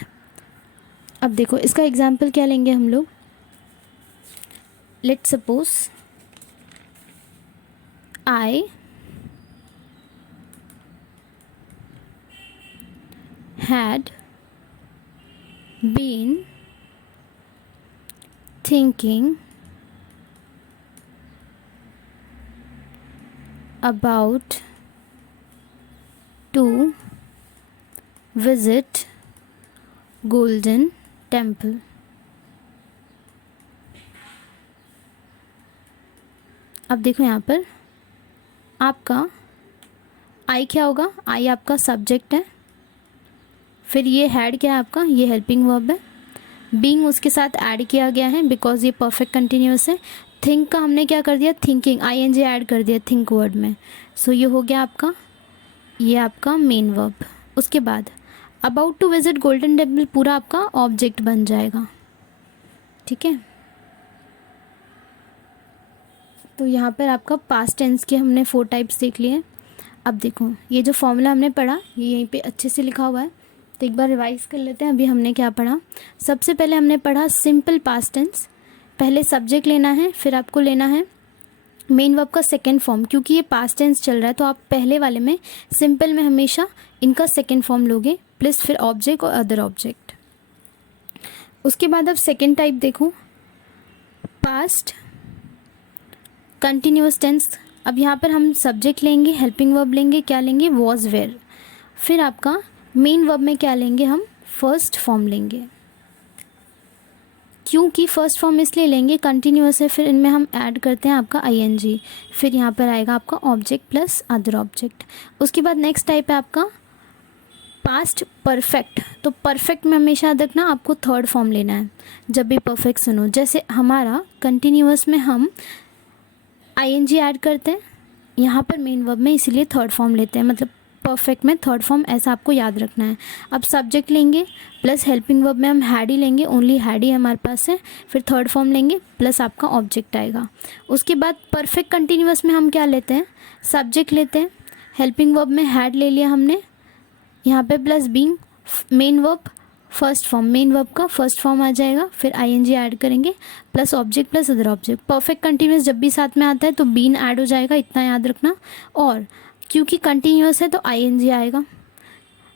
अब देखो इसका एग्जाम्पल क्या लेंगे हम लोग, let's suppose I had been thinking about to visit Golden Temple. अब देखो यहाँ पर आपका आई क्या होगा, आई आपका सब्जेक्ट है, फिर ये हैड क्या है आपका, ये हेल्पिंग वर्ब है, बीइंग उसके साथ ऐड किया गया है बिकॉज ये परफेक्ट कंटिन्यूस है। थिंक का हमने क्या कर दिया, थिंकिंग आईएनजी ऐड कर दिया थिंक वर्ड में। सो ये हो गया आपका, ये आपका मेन वर्ब। उसके बाद about to visit Golden Temple पूरा आपका ऑब्जेक्ट बन जाएगा। ठीक है, तो यहाँ पर आपका पास्ट टेंस के हमने 4 टाइप्स देख लिए। अब देखो ये जो फॉर्मूला हमने पढ़ा ये यहीं पे अच्छे से लिखा हुआ है, तो एक बार रिवाइज कर लेते हैं। अभी हमने क्या पढ़ा, सबसे पहले हमने पढ़ा सिंपल पास्ट टेंस, पहले सब्जेक्ट लेना है, फिर आपको लेना है मेन वर्ब का सेकेंड फॉर्म, क्योंकि ये पास्ट टेंस चल रहा है तो आप पहले वाले में सिंपल में हमेशा इनका सेकेंड फॉर्म लोगे, प्लस फिर ऑब्जेक्ट और अदर ऑब्जेक्ट। उसके बाद अब सेकेंड टाइप देखो, पास्ट कंटिन्यूअस टेंस। अब यहाँ पर हम सब्जेक्ट लेंगे, हेल्पिंग वर्ब लेंगे, क्या लेंगे, वॉज वेयर, फिर आपका मेन वर्ब में क्या लेंगे हम, फर्स्ट फॉर्म लेंगे। क्योंकि फर्स्ट फॉर्म इसलिए लेंगे कंटिन्यूअस है, फिर इनमें हम ऐड करते हैं आपका आईएनजी, फिर यहाँ पर आएगा आपका ऑब्जेक्ट प्लस अदर ऑब्जेक्ट। उसके बाद नेक्स्ट टाइप है आपका पास्ट परफेक्ट। तो परफेक्ट में हमेशा याद रखना आपको थर्ड फॉर्म लेना है जब भी परफेक्ट सुनो। जैसे हमारा कंटिन्यूअस में हम आईएनजी ऐड करते हैं, यहाँ पर मेन वर्ब में इसीलिए थर्ड फॉर्म लेते हैं, मतलब परफेक्ट में थर्ड फॉर्म, ऐसा आपको याद रखना है। अब सब्जेक्ट लेंगे प्लस हेल्पिंग वर्ब में हम हैड ही लेंगे, ओनली हैड ही हमारे पास है, फिर थर्ड फॉर्म लेंगे प्लस आपका ऑब्जेक्ट आएगा। उसके बाद परफेक्ट कंटिन्यूअस में हम क्या लेते हैं, सब्जेक्ट लेते हैं, हेल्पिंग वर्ब में हैड ले लिया हमने यहाँ पे, plus being main verb first form, main verb का फर्स्ट फॉर्म आ जाएगा, फिर आईएनजी ऐड करेंगे plus object plus other object. Perfect continuous जब भी साथ में आता है तो बीन ऐड हो जाएगा, इतना याद रखना। और क्योंकि कंटिन्यूअस है तो आईएनजी आएगा।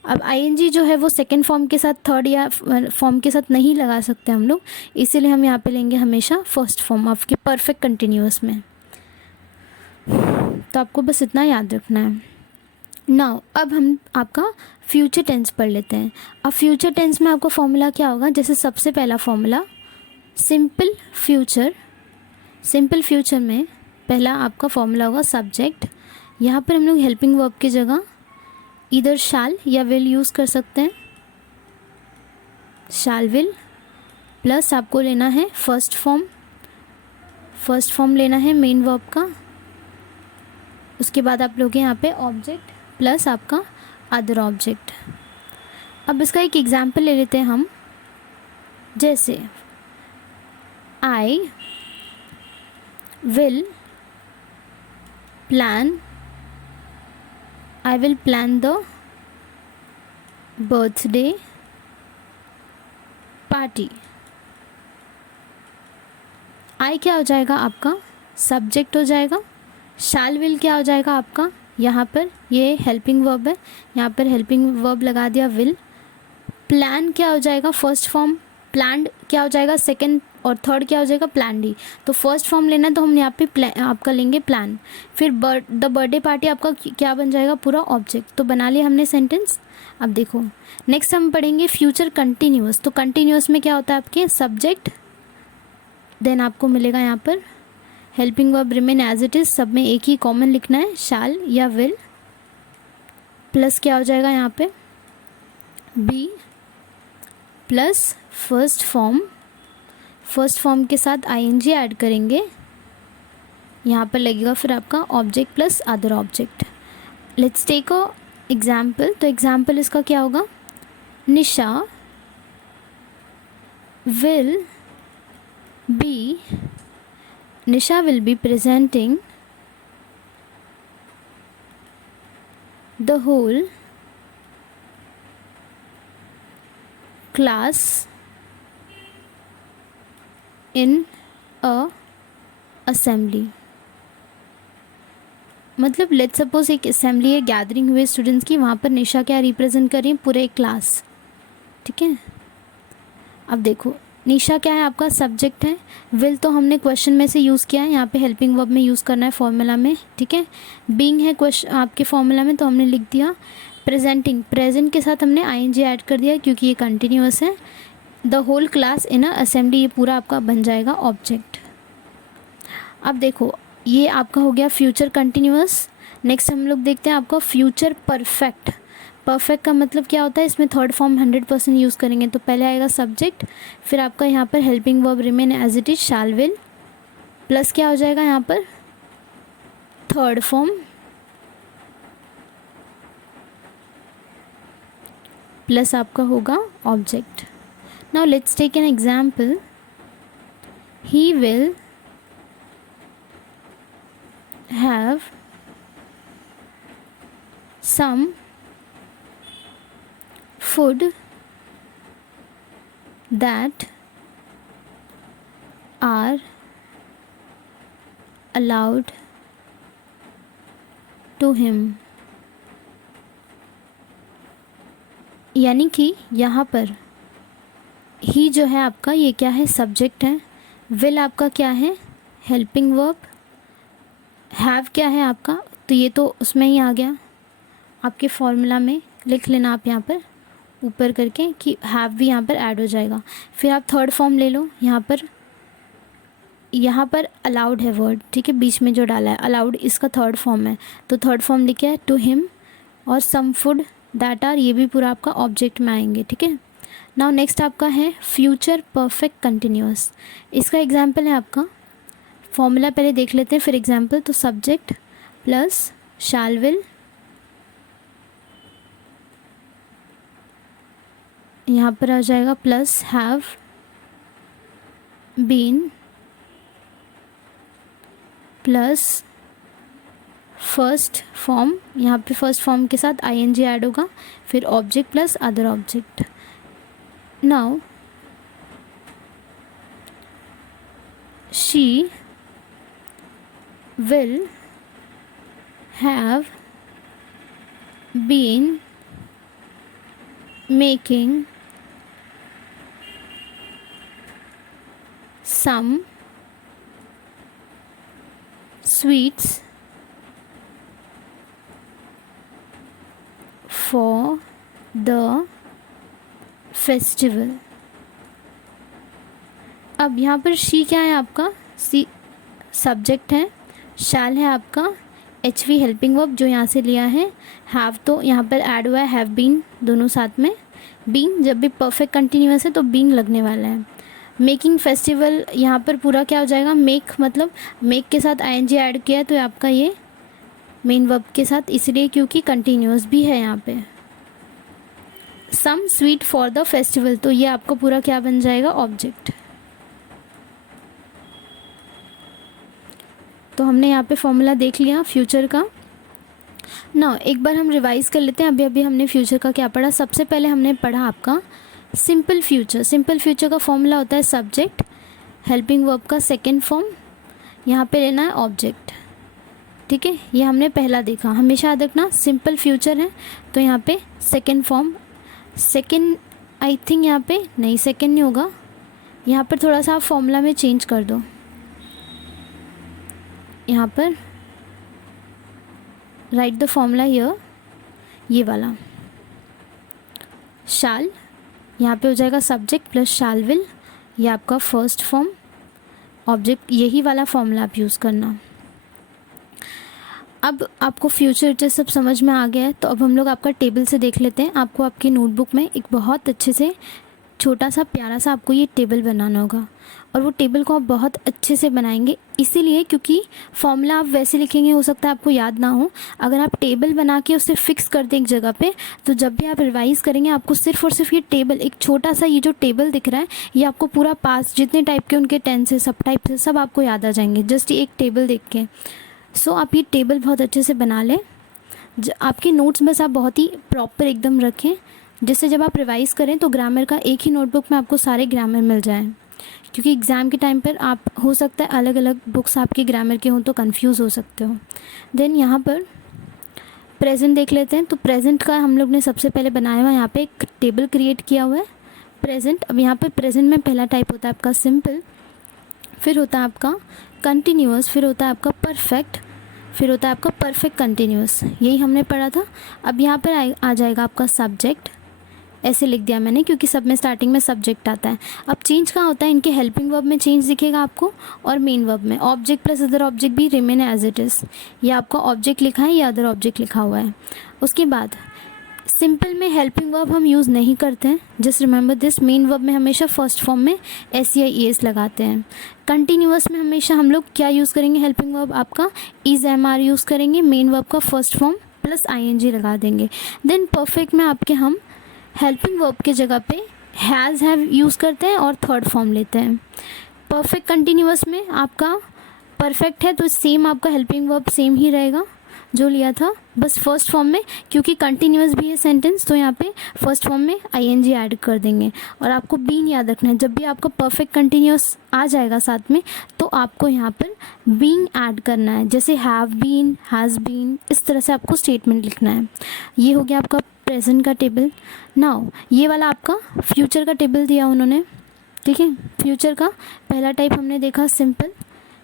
अब आईएनजी जो है वो सेकेंड फॉर्म के साथ, थर्ड या फॉर्म के साथ नहीं लगा सकते हम लोग, इसीलिए हम यहाँ पे लेंगे हमेशा फर्स्ट फॉर्म आपके परफेक्ट कंटिन्यूअस में। तो आपको बस इतना याद रखना है। नाउ अब हम आपका फ्यूचर टेंस पढ़ लेते हैं। अब फ्यूचर टेंस में आपका फॉर्मूला क्या होगा, जैसे सबसे पहला formula simple future. Simple future में पहला आपका फॉर्मूला होगा सब्जेक्ट, यहाँ पर हम लोग हेल्पिंग वर्ब की जगह इधर शैल या विल यूज़ कर सकते हैं, शैल विल। प्लस आपको लेना है फर्स्ट फॉर्म लेना है मेन वर्ब का। उसके बाद आप लोगे यहाँ पे ऑब्जेक्ट प्लस आपका अदर ऑब्जेक्ट। अब इसका एक एग्जाम्पल ले लेते हैं हम, जैसे I will plan the birthday party. I क्या हो जाएगा आपका सब्जेक्ट हो जाएगा, शाल विल क्या हो जाएगा आपका, यहाँ पर ये हेल्पिंग वर्ब है, यहाँ पर हेल्पिंग वर्ब लगा दिया विल। प्लान क्या हो जाएगा फर्स्ट फॉर्म, प्लान्ड क्या हो जाएगा सेकंड, और थर्ड क्या हो जाएगा प्लान डी। तो फर्स्ट फॉर्म लेना है तो हम यहाँ पे आपका लेंगे प्लान। फिर द बर्थडे पार्टी आपका क्या बन जाएगा पूरा ऑब्जेक्ट। तो बना लिया हमने सेंटेंस। अब देखो नेक्स्ट हम पढ़ेंगे फ्यूचर कंटिन्यूअस। तो कंटिन्यूअस में क्या होता है आपके सब्जेक्ट, देन आपको मिलेगा यहाँ पर helping verb remain as it is, सब में एक ही कॉमन लिखना है शाल या विल, प्लस क्या हो जाएगा यहाँ पे बी प्लस फर्स्ट फॉर्म के साथ आईएनजी ऐड करेंगे, यहाँ पर लगेगा फिर आपका object plus other object. Let's take a example. तो एग्जाम्पल इसका क्या होगा, Nisha will be presenting the whole class in a assembly। मतलब लेट्स सपोज एक असेंबली है, गैदरिंग हुए स्टूडेंट्स की, वहाँ पर निशा क्या रिप्रेजेंट कर रही है पूरे क्लास, ठीक है। अब देखो निशा क्या है आपका सब्जेक्ट है, विल तो हमने क्वेश्चन में से यूज़ किया है, यहाँ पे हेल्पिंग वर्ब में यूज़ करना है फॉर्मूला में, ठीक है। बीइंग है क्वेश्चन आपके फॉर्मूला में, तो हमने लिख दिया प्रेजेंटिंग, प्रेजेंट के साथ हमने आईएनजी ऐड कर दिया क्योंकि ये कंटिन्यूअस है। The whole class in a assembly, ये पूरा आपका बन जाएगा ऑब्जेक्ट। अब देखो ये आपका हो गया फ्यूचर कंटिन्यूअस। नेक्स्ट हम लोग देखते हैं आपका फ्यूचर परफेक्ट। परफेक्ट का मतलब क्या होता है, इसमें थर्ड फॉर्म 100% यूज़ करेंगे। तो पहले आएगा सब्जेक्ट, फिर आपका यहाँ पर helping verb remain as it is shall will, plus क्या हो जाएगा यहाँ पर थर्ड फॉर्म, प्लस आपका होगा object. Now let's take an example, he will have some food that are allowed to him। यानी कि यहाँ पर ही जो है आपका ये क्या है सब्जेक्ट है, विल आपका क्या है हेल्पिंग वर्ब, हैव क्या है आपका, तो ये तो उसमें ही आ गया आपके फॉर्मूला में, लिख लेना आप यहाँ पर ऊपर करके कि हैव भी यहाँ पर ऐड हो जाएगा। फिर आप थर्ड फॉर्म ले लो, यहाँ पर अलाउड है वर्ड, ठीक है, बीच में जो डाला है अलाउड इसका थर्ड फॉर्म है, तो थर्ड फॉर्म लिखे है टू हिम, और सम फूड दैट आर, ये भी पूरा आपका ऑब्जेक्ट में आएंगे, ठीक है। नाउ नेक्स्ट आपका है फ्यूचर परफेक्ट कंटिन्यूअस। इसका एग्जाम्पल है आपका, फॉर्मूला पहले देख लेते हैं फिर एग्जाम्पल। तो सब्जेक्ट प्लस शाल विल, यहाँ पर आ जाएगा plus have been, plus first form, यहाँ पे फर्स्ट फॉर्म के साथ आईएनजी ऐड होगा, फिर object plus other object. Now she will have been making some sweets for the festival। अब यहाँ पर शी क्या है आपका, सी सब्जेक्ट है, शैल है आपका एचवी हेल्पिंग वर्ब जो यहाँ से लिया है, हैव तो यहाँ पर ऐड हुआ है, हैव बीन दोनों साथ में, बीइंग जब भी परफेक्ट कंटिन्यूअस है तो बीइंग लगने वाला है। मेकिंग फेस्टिवल, यहाँ पर पूरा क्या हो जाएगा, मेक मतलब मेक के साथ आईएनजी ऐड किया है तो आपका ये मेन वर्ब के साथ, इसलिए क्योंकि कंटिन्यूअस भी है यहाँ पे। Some sweet for the festival, तो ये आपका पूरा क्या बन जाएगा, ऑब्जेक्ट। तो हमने यहाँ पे फॉर्मूला देख लिया फ्यूचर का। ना एक बार हम रिवाइज कर लेते हैं। अभी हमने फ्यूचर का क्या पढ़ा। सबसे पहले हमने पढ़ा आपका सिंपल फ्यूचर। सिंपल फ्यूचर का फॉर्मूला होता है सब्जेक्ट, हेल्पिंग वर्ब का सेकेंड फॉर्म, यहाँ पे लेना है ऑब्जेक्ट। ठीक है, ये हमने पहला देखा। हमेशा याद रखना सिंपल फ्यूचर है तो यहाँ पे second form, second I think यहाँ पे नहीं, सेकेंड नहीं होगा, यहाँ पर थोड़ा सा आप फॉर्मूला में चेंज कर दो। यहाँ पर राइट द फॉर्मूला हियर, ये वाला शाल, यहाँ पे हो जाएगा सब्जेक्ट प्लस शाल विल, ये आपका फर्स्ट फॉर्म, ऑब्जेक्ट, यही वाला फॉर्मूला आप यूज़ करना। अब आपको फ्यूचर जो सब समझ में आ गया है, तो अब हम लोग आपका टेबल से देख लेते हैं। आपको आपकी नोटबुक में एक बहुत अच्छे से छोटा सा प्यारा सा आपको ये टेबल बनाना होगा, और वो टेबल को आप बहुत अच्छे से बनाएंगे, इसीलिए क्योंकि फॉर्मूला आप वैसे लिखेंगे, हो सकता है आपको याद ना हो। अगर आप टेबल बना के उसे फिक्स कर दें एक जगह पे, तो जब भी आप रिवाइज़ करेंगे आपको सिर्फ और सिर्फ ये टेबल, एक छोटा सा ये जो टेबल दिख रहा है, ये आपको पूरा पास जितने टाइप के उनके टेंस है, सब टाइप से सब आपको याद आ जाएंगे जस्ट एक टेबल देख के। सो आप ये टेबल बहुत अच्छे से बना लें। आपके नोट्स बस आप बहुत ही प्रॉपर एकदम रखें, जिससे जब आप रिवाइज़ करें तो ग्रामर का एक ही नोटबुक में आपको सारे ग्रामर मिल जाएं। क्योंकि एग्ज़ाम के टाइम पर आप हो सकता है अलग अलग बुक्स आपके ग्रामर के हों तो कंफ्यूज हो सकते हो। देन यहाँ पर प्रेजेंट देख लेते हैं। तो प्रेजेंट का हम लोग ने सबसे पहले बनाया हुआ, यहाँ पे एक टेबल क्रिएट किया हुआ है प्रेजेंट। अब यहाँ पर प्रेजेंट में पहला टाइप होता है आपका सिंपल, फिर होता है आपका कंटिन्यूअस, फिर होता है आपका परफेक्ट, फिर होता है आपका परफेक्ट कंटिन्यूअस, यही हमने पढ़ा था। अब यहाँ पर आ जाएगा आपका सब्जेक्ट, ऐसे लिख दिया मैंने क्योंकि सब में स्टार्टिंग में सब्जेक्ट आता है। अब चेंज कहाँ होता है, इनके हेल्पिंग वर्ब में चेंज दिखेगा आपको, और मेन वर्ब में। ऑब्जेक्ट प्लस अदर ऑब्जेक्ट भी रिमेन एज इट इज़, ये आपका ऑब्जेक्ट लिखा है, या अदर ऑब्जेक्ट लिखा हुआ है। उसके बाद सिंपल में हेल्पिंग वर्ब हम यूज़ नहीं करते हैं, just remember this. Main verb में हमेशा फर्स्ट फॉर्म में एस या एस लगाते हैं। कंटिन्यूअस में हमेशा हम लोग क्या यूज़ करेंगे, हेल्पिंग वर्ब आपका इज एम आर यूज़ करेंगे, मेन वर्ब का first form plus I N G लगा देंगे। देन परफेक्ट में आपके हम हेल्पिंग वर्ब के जगह पे हैज़ हैव यूज़ करते हैं और थर्ड फॉर्म लेते हैं। परफेक्ट कंटिन्यूअस में आपका परफेक्ट है तो सेम आपका हेल्पिंग वर्ब सेम ही रहेगा जो लिया था, बस फर्स्ट फॉर्म में, क्योंकि कंटिन्यूअस भी है सेंटेंस तो यहाँ पे फर्स्ट फॉर्म में आईएनजी ऐड कर देंगे। और आपको बीन याद रखना है, जब भी आपका परफेक्ट कंटिन्यूअस आ जाएगा साथ में तो आपको यहाँ पर बीइंग ऐड करना है, जैसे हैव बीन, हैज़ बीन, इस तरह से आपको स्टेटमेंट लिखना है। ये हो गया आपका प्रेजेंट का टेबल। नाउ ये वाला आपका फ्यूचर का टेबल दिया उन्होंने, ठीक है। फ्यूचर का पहला टाइप हमने देखा सिंपल,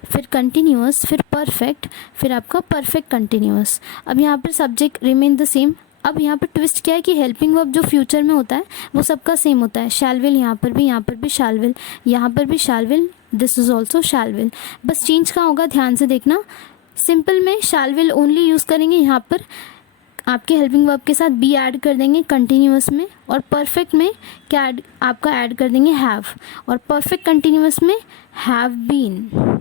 फिर कंटिन्यूअस, फिर परफेक्ट, फिर आपका परफेक्ट कंटिन्यूअस। अब यहाँ पर सब्जेक्ट रिमेन द सेम। अब यहाँ पर ट्विस्ट क्या है कि हेल्पिंग वर्ब जो फ्यूचर में होता है वो सबका सेम होता है। शैल विल यहाँ पर भी, यहाँ पर भी शैल विल, यहाँ पर भी शैल will, this is also shell will. बस चेंज कहाँ होगा ध्यान से देखना। सिंपल में शैल विल ओनली यूज़ करेंगे, यहाँ पर आपके हेल्पिंग वर्ब के साथ बी ऐड कर देंगे कंटिन्यूअस में, और परफेक्ट में क्या आपका ऐड कर देंगे हैव, और परफेक्ट कंटिन्यूअस में हैव बीन।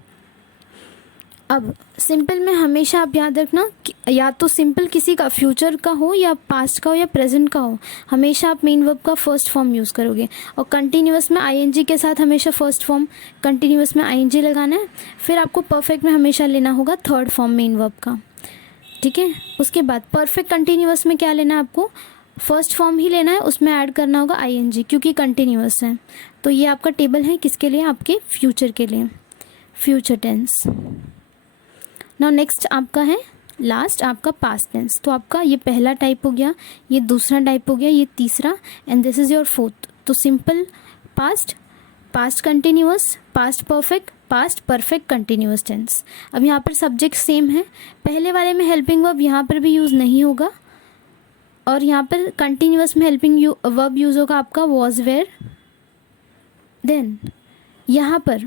अब सिंपल में हमेशा आप याद रखना कि या तो सिंपल किसी का फ्यूचर का हो या पास्ट का हो या प्रेजेंट का हो, हमेशा आप मेन वर्ब का फर्स्ट फॉर्म यूज़ करोगे। और कंटिन्यूअस में आईएनजी के साथ हमेशा फर्स्ट फॉर्म, कंटिन्यूअस में आईएनजी लगाना है। फिर आपको परफेक्ट में हमेशा लेना होगा थर्ड फॉर्म मेन वर्ब का, ठीक है। उसके बाद परफेक्ट कंटिन्यूअस में क्या लेना है आपको, फर्स्ट फॉर्म ही लेना है, उसमें ऐड करना होगा आईएनजी क्योंकि कंटिन्यूअस है। तो ये आपका टेबल है किसके लिए, आपके फ्यूचर के लिए, फ्यूचर टेंस। नाउ नेक्स्ट आपका है लास्ट आपका पास्ट टेंस। तो आपका ये पहला टाइप हो गया, ये दूसरा टाइप हो गया, ये तीसरा, and this is your fourth. तो simple past, past continuous, past perfect, past perfect continuous tense. अब यहाँ पर सब्जेक्ट सेम है, पहले वाले में हेल्पिंग वर्ब यहाँ पर भी यूज़ नहीं होगा, और यहाँ पर कंटिन्यूअस में हेल्पिंग वर्ब यूज़ होगा आपका वॉज वेयर। देन यहाँ पर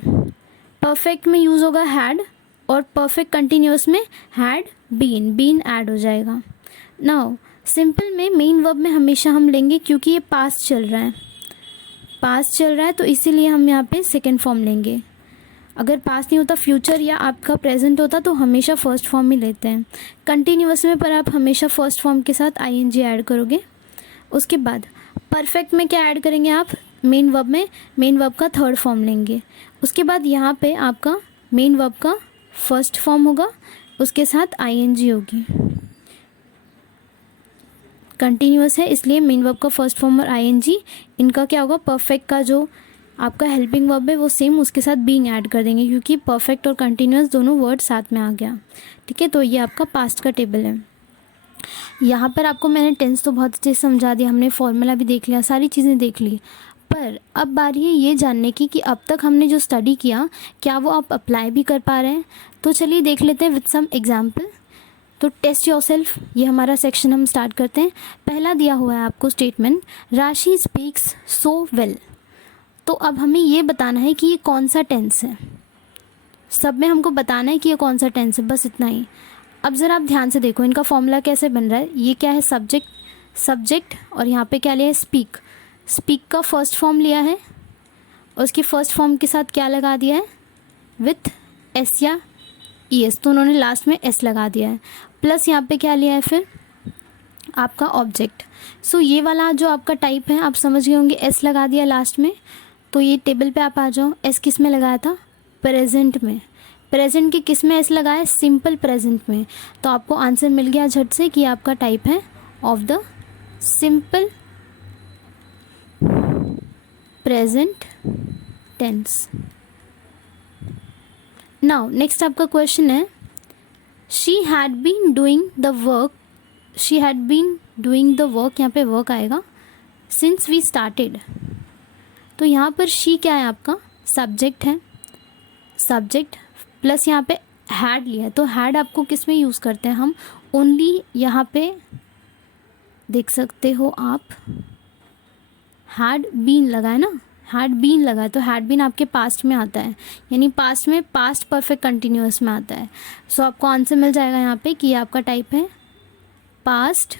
परफेक्ट में यूज़ होगा हैड, और परफेक्ट कंटिन्यूअस में हैड बीन, बीन ऐड हो जाएगा। नाउ सिंपल में मेन वर्ब में हमेशा हम लेंगे क्योंकि ये पास्ट चल रहा है, पास्ट चल रहा है तो इसीलिए हम यहाँ पे सेकेंड फॉर्म लेंगे। अगर पास्ट नहीं होता, फ्यूचर या आपका प्रेजेंट होता तो हमेशा फर्स्ट फॉर्म ही लेते हैं। कंटिन्यूअस में पर आप हमेशा फर्स्ट फॉर्म के साथ आईएनजी ऐड करोगे। उसके बाद परफेक्ट में क्या ऐड करेंगे आप, मेन वर्ब में मेन वर्ब का थर्ड फॉर्म लेंगे। उसके बाद यहाँ पे आपका मेन वर्ब का फर्स्ट फॉर्म होगा, उसके साथ आईएनजी होगी। कंटिन्यूअस है इसलिए मेन वर्ब का फर्स्ट फॉर्म और आईएनजी, इनका क्या होगा, परफेक्ट का जो आपका हेल्पिंग वर्ब है वो सेम उसके साथ बीइंग ऐड कर देंगे, क्योंकि परफेक्ट और कंटिन्यूअस दोनों वर्ड साथ में आ गया। ठीक है, तो ये आपका पास्ट का टेबल है। यहाँ पर आपको मैंने टेंस तो बहुत अच्छे से समझा दिया, हमने फॉर्मूला भी देख लिया, सारी चीज़ें देख ली। पर अब बारी है ये जानने की कि अब तक हमने जो स्टडी किया क्या वो आप अप्लाई भी कर पा रहे हैं। तो चलिए देख लेते हैं विद सम एग्जाम्पल। तो टेस्ट योरसेल्फ, ये हमारा सेक्शन हम स्टार्ट करते हैं। पहला दिया हुआ है आपको स्टेटमेंट, राशि स्पीक्स सो वेल। तो अब हमें ये बताना है कि ये कौन सा टेंस है। सब में हमको बताना है कि ये कौन सा टेंस है, बस इतना ही। अब ज़रा आप ध्यान से देखो इनका फॉर्मूला कैसे बन रहा है। ये क्या है, सब्जेक्ट और यहाँ पे क्या लिया है, स्पीक। स्पीक का फर्स्ट फॉर्म लिया है और उसकी फर्स्ट फॉर्म के साथ क्या लगा दिया है, विथ एस या ई एस, तो उन्होंने लास्ट में एस लगा दिया है। प्लस यहाँ पे क्या लिया है फिर आपका ऑब्जेक्ट। सो ये वाला जो आपका टाइप है आप समझ गए होंगे, एस लगा दिया लास्ट में। तो ये टेबल पे आप आ जाओ, एस किस में लगाया था, प्रेजेंट में। प्रेजेंट के किस में एस लगाया है, सिंपल प्रेजेंट में। तो आपको आंसर मिल गया झट से कि आपका टाइप है of the simple present tense. Now next आपका क्वेश्चन है, she had been doing the work, she had been doing the work, यहाँ पे वर्क आएगा, सिंस वी स्टार्टेड। तो यहाँ पर शी क्या है, आपका सब्जेक्ट है, सब्जेक्ट प्लस यहाँ पे हैड लिया है। तो हैड आपको किस में यूज़ करते हैं हम, ओनली यहाँ पे देख सकते हो आप, हैड बीन लगा है ना, हैड बीन लगा है, तो हैड बीन आपके पास्ट में आता है, यानी पास्ट में पास्ट परफेक्ट कंटिन्यूअस में आता है। सो आपको आंसर मिल जाएगा यहाँ पे कि ये आपका टाइप है पास्ट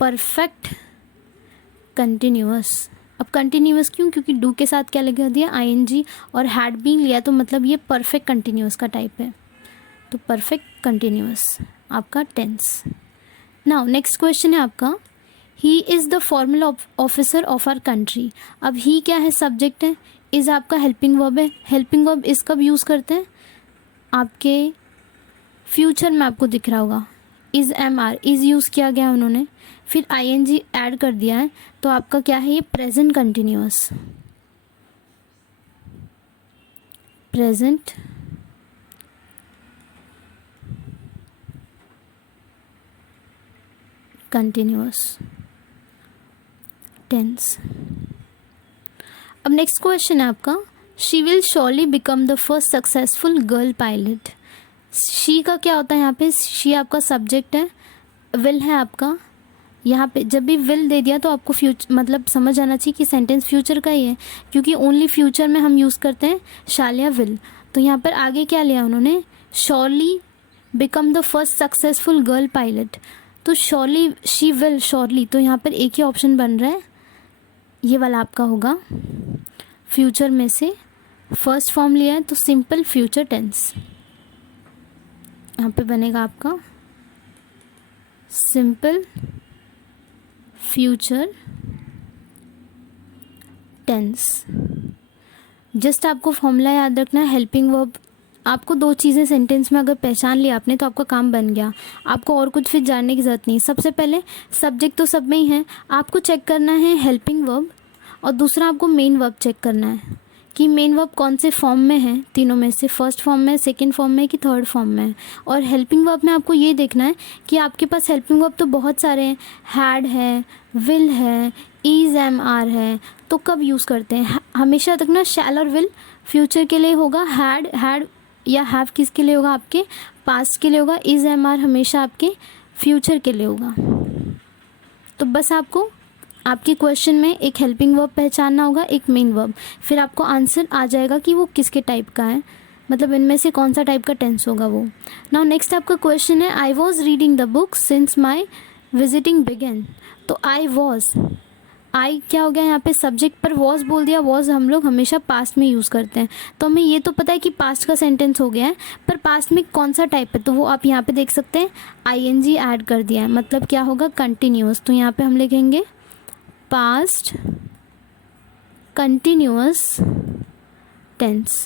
परफेक्ट कंटिन्यूअस। अब कंटिन्यूअस क्यों, क्योंकि डू के साथ क्या लगा दिया, आईएनजी, और हैड बीन लिया, तो मतलब ये परफेक्ट कंटिन्यूअस का टाइप है। तो परफेक्ट कंटिन्यूअस आपका टेंस। नाउ नेक्स्ट क्वेश्चन है आपका, he is the formal officer of our country. अब ही क्या है, सब्जेक्ट है, इज़ आपका हेल्पिंग वर्ब है। हेल्पिंग वर्ब इज़ कब यूज़ करते हैं, आपके फ्यूचर में आपको दिख रहा होगा, is am are, is use किया गया उन्होंने, फिर आईएनजी ऐड कर दिया है, तो आपका क्या है, ये present continuous, present continuous tense. अब नेक्स्ट क्वेश्चन है आपका, she will surely become the first successful girl pilot. She का क्या होता है यहाँ पे, शी आपका सब्जेक्ट है, विल है आपका, यहाँ पे जब भी विल दे दिया तो आपको फ्यूचर मतलब समझ आना चाहिए कि सेंटेंस फ्यूचर का ही है, क्योंकि ओनली फ्यूचर में हम यूज़ करते हैं शाल या विल। तो यहाँ पर आगे क्या लिया उन्होंने, surely become the first successful girl pilot. तो श्योरली, शी विल, श्योरली, तो यहाँ पर एक ही ऑप्शन बन रहा है, ये वाला आपका होगा, फ्यूचर में से फर्स्ट फॉर्म लिया है तो सिंपल फ्यूचर टेंस, यहाँ पे बनेगा आपका सिंपल फ्यूचर टेंस। जस्ट आपको फॉर्मूला याद रखना है, हेल्पिंग वर्ब। आपको दो चीज़ें सेंटेंस में अगर पहचान लिया आपने तो आपका काम बन गया, आपको और कुछ फिर जानने की ज़रूरत नहीं। सबसे पहले सब्जेक्ट तो सब में ही है, आपको चेक करना है हेल्पिंग वर्ब, और दूसरा आपको मेन वर्ब चेक करना है कि मेन वर्ब कौन से फॉर्म में है, तीनों में से फर्स्ट फॉर्म में, सेकंड फॉर्म में कि थर्ड फॉर्म में। और हेल्पिंग वर्ब में आपको ये देखना है कि आपके पास हेल्पिंग वर्ब तो बहुत सारे हैं, हैड है, विल है, इज़ एम आर है, तो कब यूज़ करते हैं, हमेशा रखना शैल और विल फ्यूचर के लिए होगा, हैड या हैव किसके लिए होगा, आपके पास्ट के लिए होगा, इज़ एम आर हमेशा आपके फ्यूचर के लिए होगा। तो बस आपको आपके क्वेश्चन में एक हेल्पिंग वर्ब पहचानना होगा, एक मेन वर्ब, फिर आपको आंसर आ जाएगा कि वो किसके टाइप का है, मतलब इनमें से कौन सा टाइप का टेंस होगा वो। नाउ नेक्स्ट आपका क्वेश्चन है, I was reading the book since my visiting begin. तो आई आई क्या हो गया यहाँ पे सब्जेक्ट, पर वॉज बोल दिया। वॉज हम लोग हमेशा पास्ट में यूज़ करते हैं, तो हमें ये तो पता है कि पास्ट का सेंटेंस हो गया है, पर पास्ट में कौन सा टाइप है तो वो आप यहाँ पे देख सकते हैं आईएनजी ऐड कर दिया है, मतलब क्या होगा कंटिन्यूअस। तो यहाँ पे हम लिखेंगे पास्ट कंटिन्यूअस टेंस।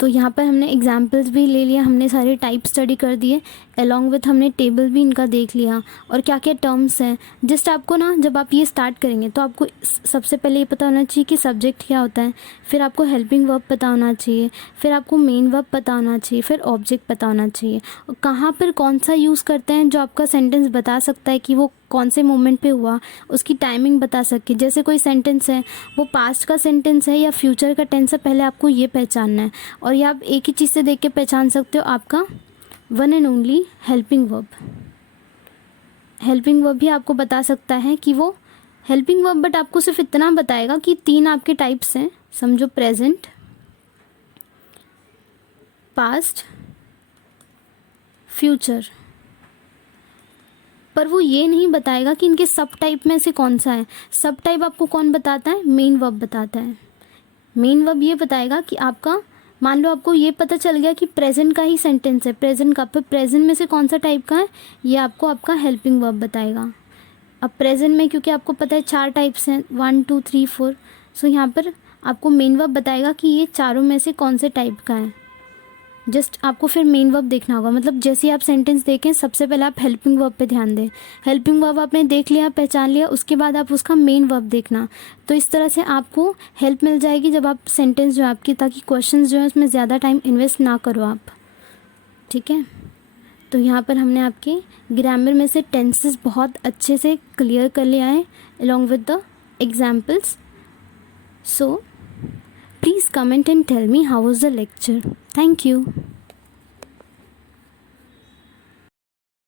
तो यहाँ पर हमने एग्जाम्पल्स भी ले लिया, हमने सारे टाइप स्टडी कर दिए, अलॉन्ग विथ हमने टेबल भी इनका देख लिया और क्या क्या टर्म्स हैं। जस्ट आपको ना जब आप ये स्टार्ट करेंगे तो आपको सबसे पहले ये पता होना चाहिए कि सब्जेक्ट क्या होता है, फिर आपको हेल्पिंग वर्ब पता होना चाहिए, फिर आपको मेन वर्ब पता होना चाहिए, फिर ऑब्जेक्ट पता होना चाहिए और कहाँ पर कौन सा यूज़ करते हैं जो आपका सेंटेंस बता सकता है कि वो कौन से मोमेंट पे हुआ, उसकी टाइमिंग बता सके। जैसे कोई सेंटेंस है वो पास्ट का सेंटेंस है या फ्यूचर का टेंस है, पहले आपको ये पहचानना है। और ये आप एक ही चीज़ से देख के पहचान सकते हो, आपका one and only helping verb. Helping verb भी आपको बता सकता है कि वो हेल्पिंग वर्ब, बट आपको सिर्फ इतना बताएगा कि 3 आपके टाइप्स हैं, समझो प्रेजेंट, पास्ट, फ्यूचर, पर वो ये नहीं बताएगा कि इनके सब टाइप में से कौन सा है। सब टाइप आपको कौन बताता है, मेन वर्ब बताता है। मेन वर्ब ये बताएगा कि आपका, मान लो आपको ये पता चल गया कि प्रेजेंट का ही सेंटेंस है, प्रेजेंट का, पर प्रेजेंट में से कौन सा टाइप का है ये आपको आपका हेल्पिंग वर्ब बताएगा। अब प्रेजेंट में क्योंकि आपको पता है 4 टाइप्स हैं, 1 2 3 4, सो यहाँ पर आपको मेन वर्ब बताएगा कि ये चारों में से कौन से टाइप का है। जस्ट आपको फिर मेन वर्ब देखना होगा, मतलब जैसे आप सेंटेंस देखें सबसे पहले आप हेल्पिंग वर्ब पे ध्यान दें। हेल्पिंग वर्ब आपने देख लिया, पहचान लिया, उसके बाद आप उसका मेन वर्ब देखना। तो इस तरह से आपको हेल्प मिल जाएगी जब आप सेंटेंस जो आपकी, ताकि क्वेश्चंस जो है उसमें ज़्यादा टाइम इन्वेस्ट ना करो आप। ठीक है, तो यहाँ पर हमने आपके ग्रामर में से टेंसेस बहुत अच्छे से क्लियर कर लिया है along with the examples. So please comment and tell me how was the lecture. Thank you.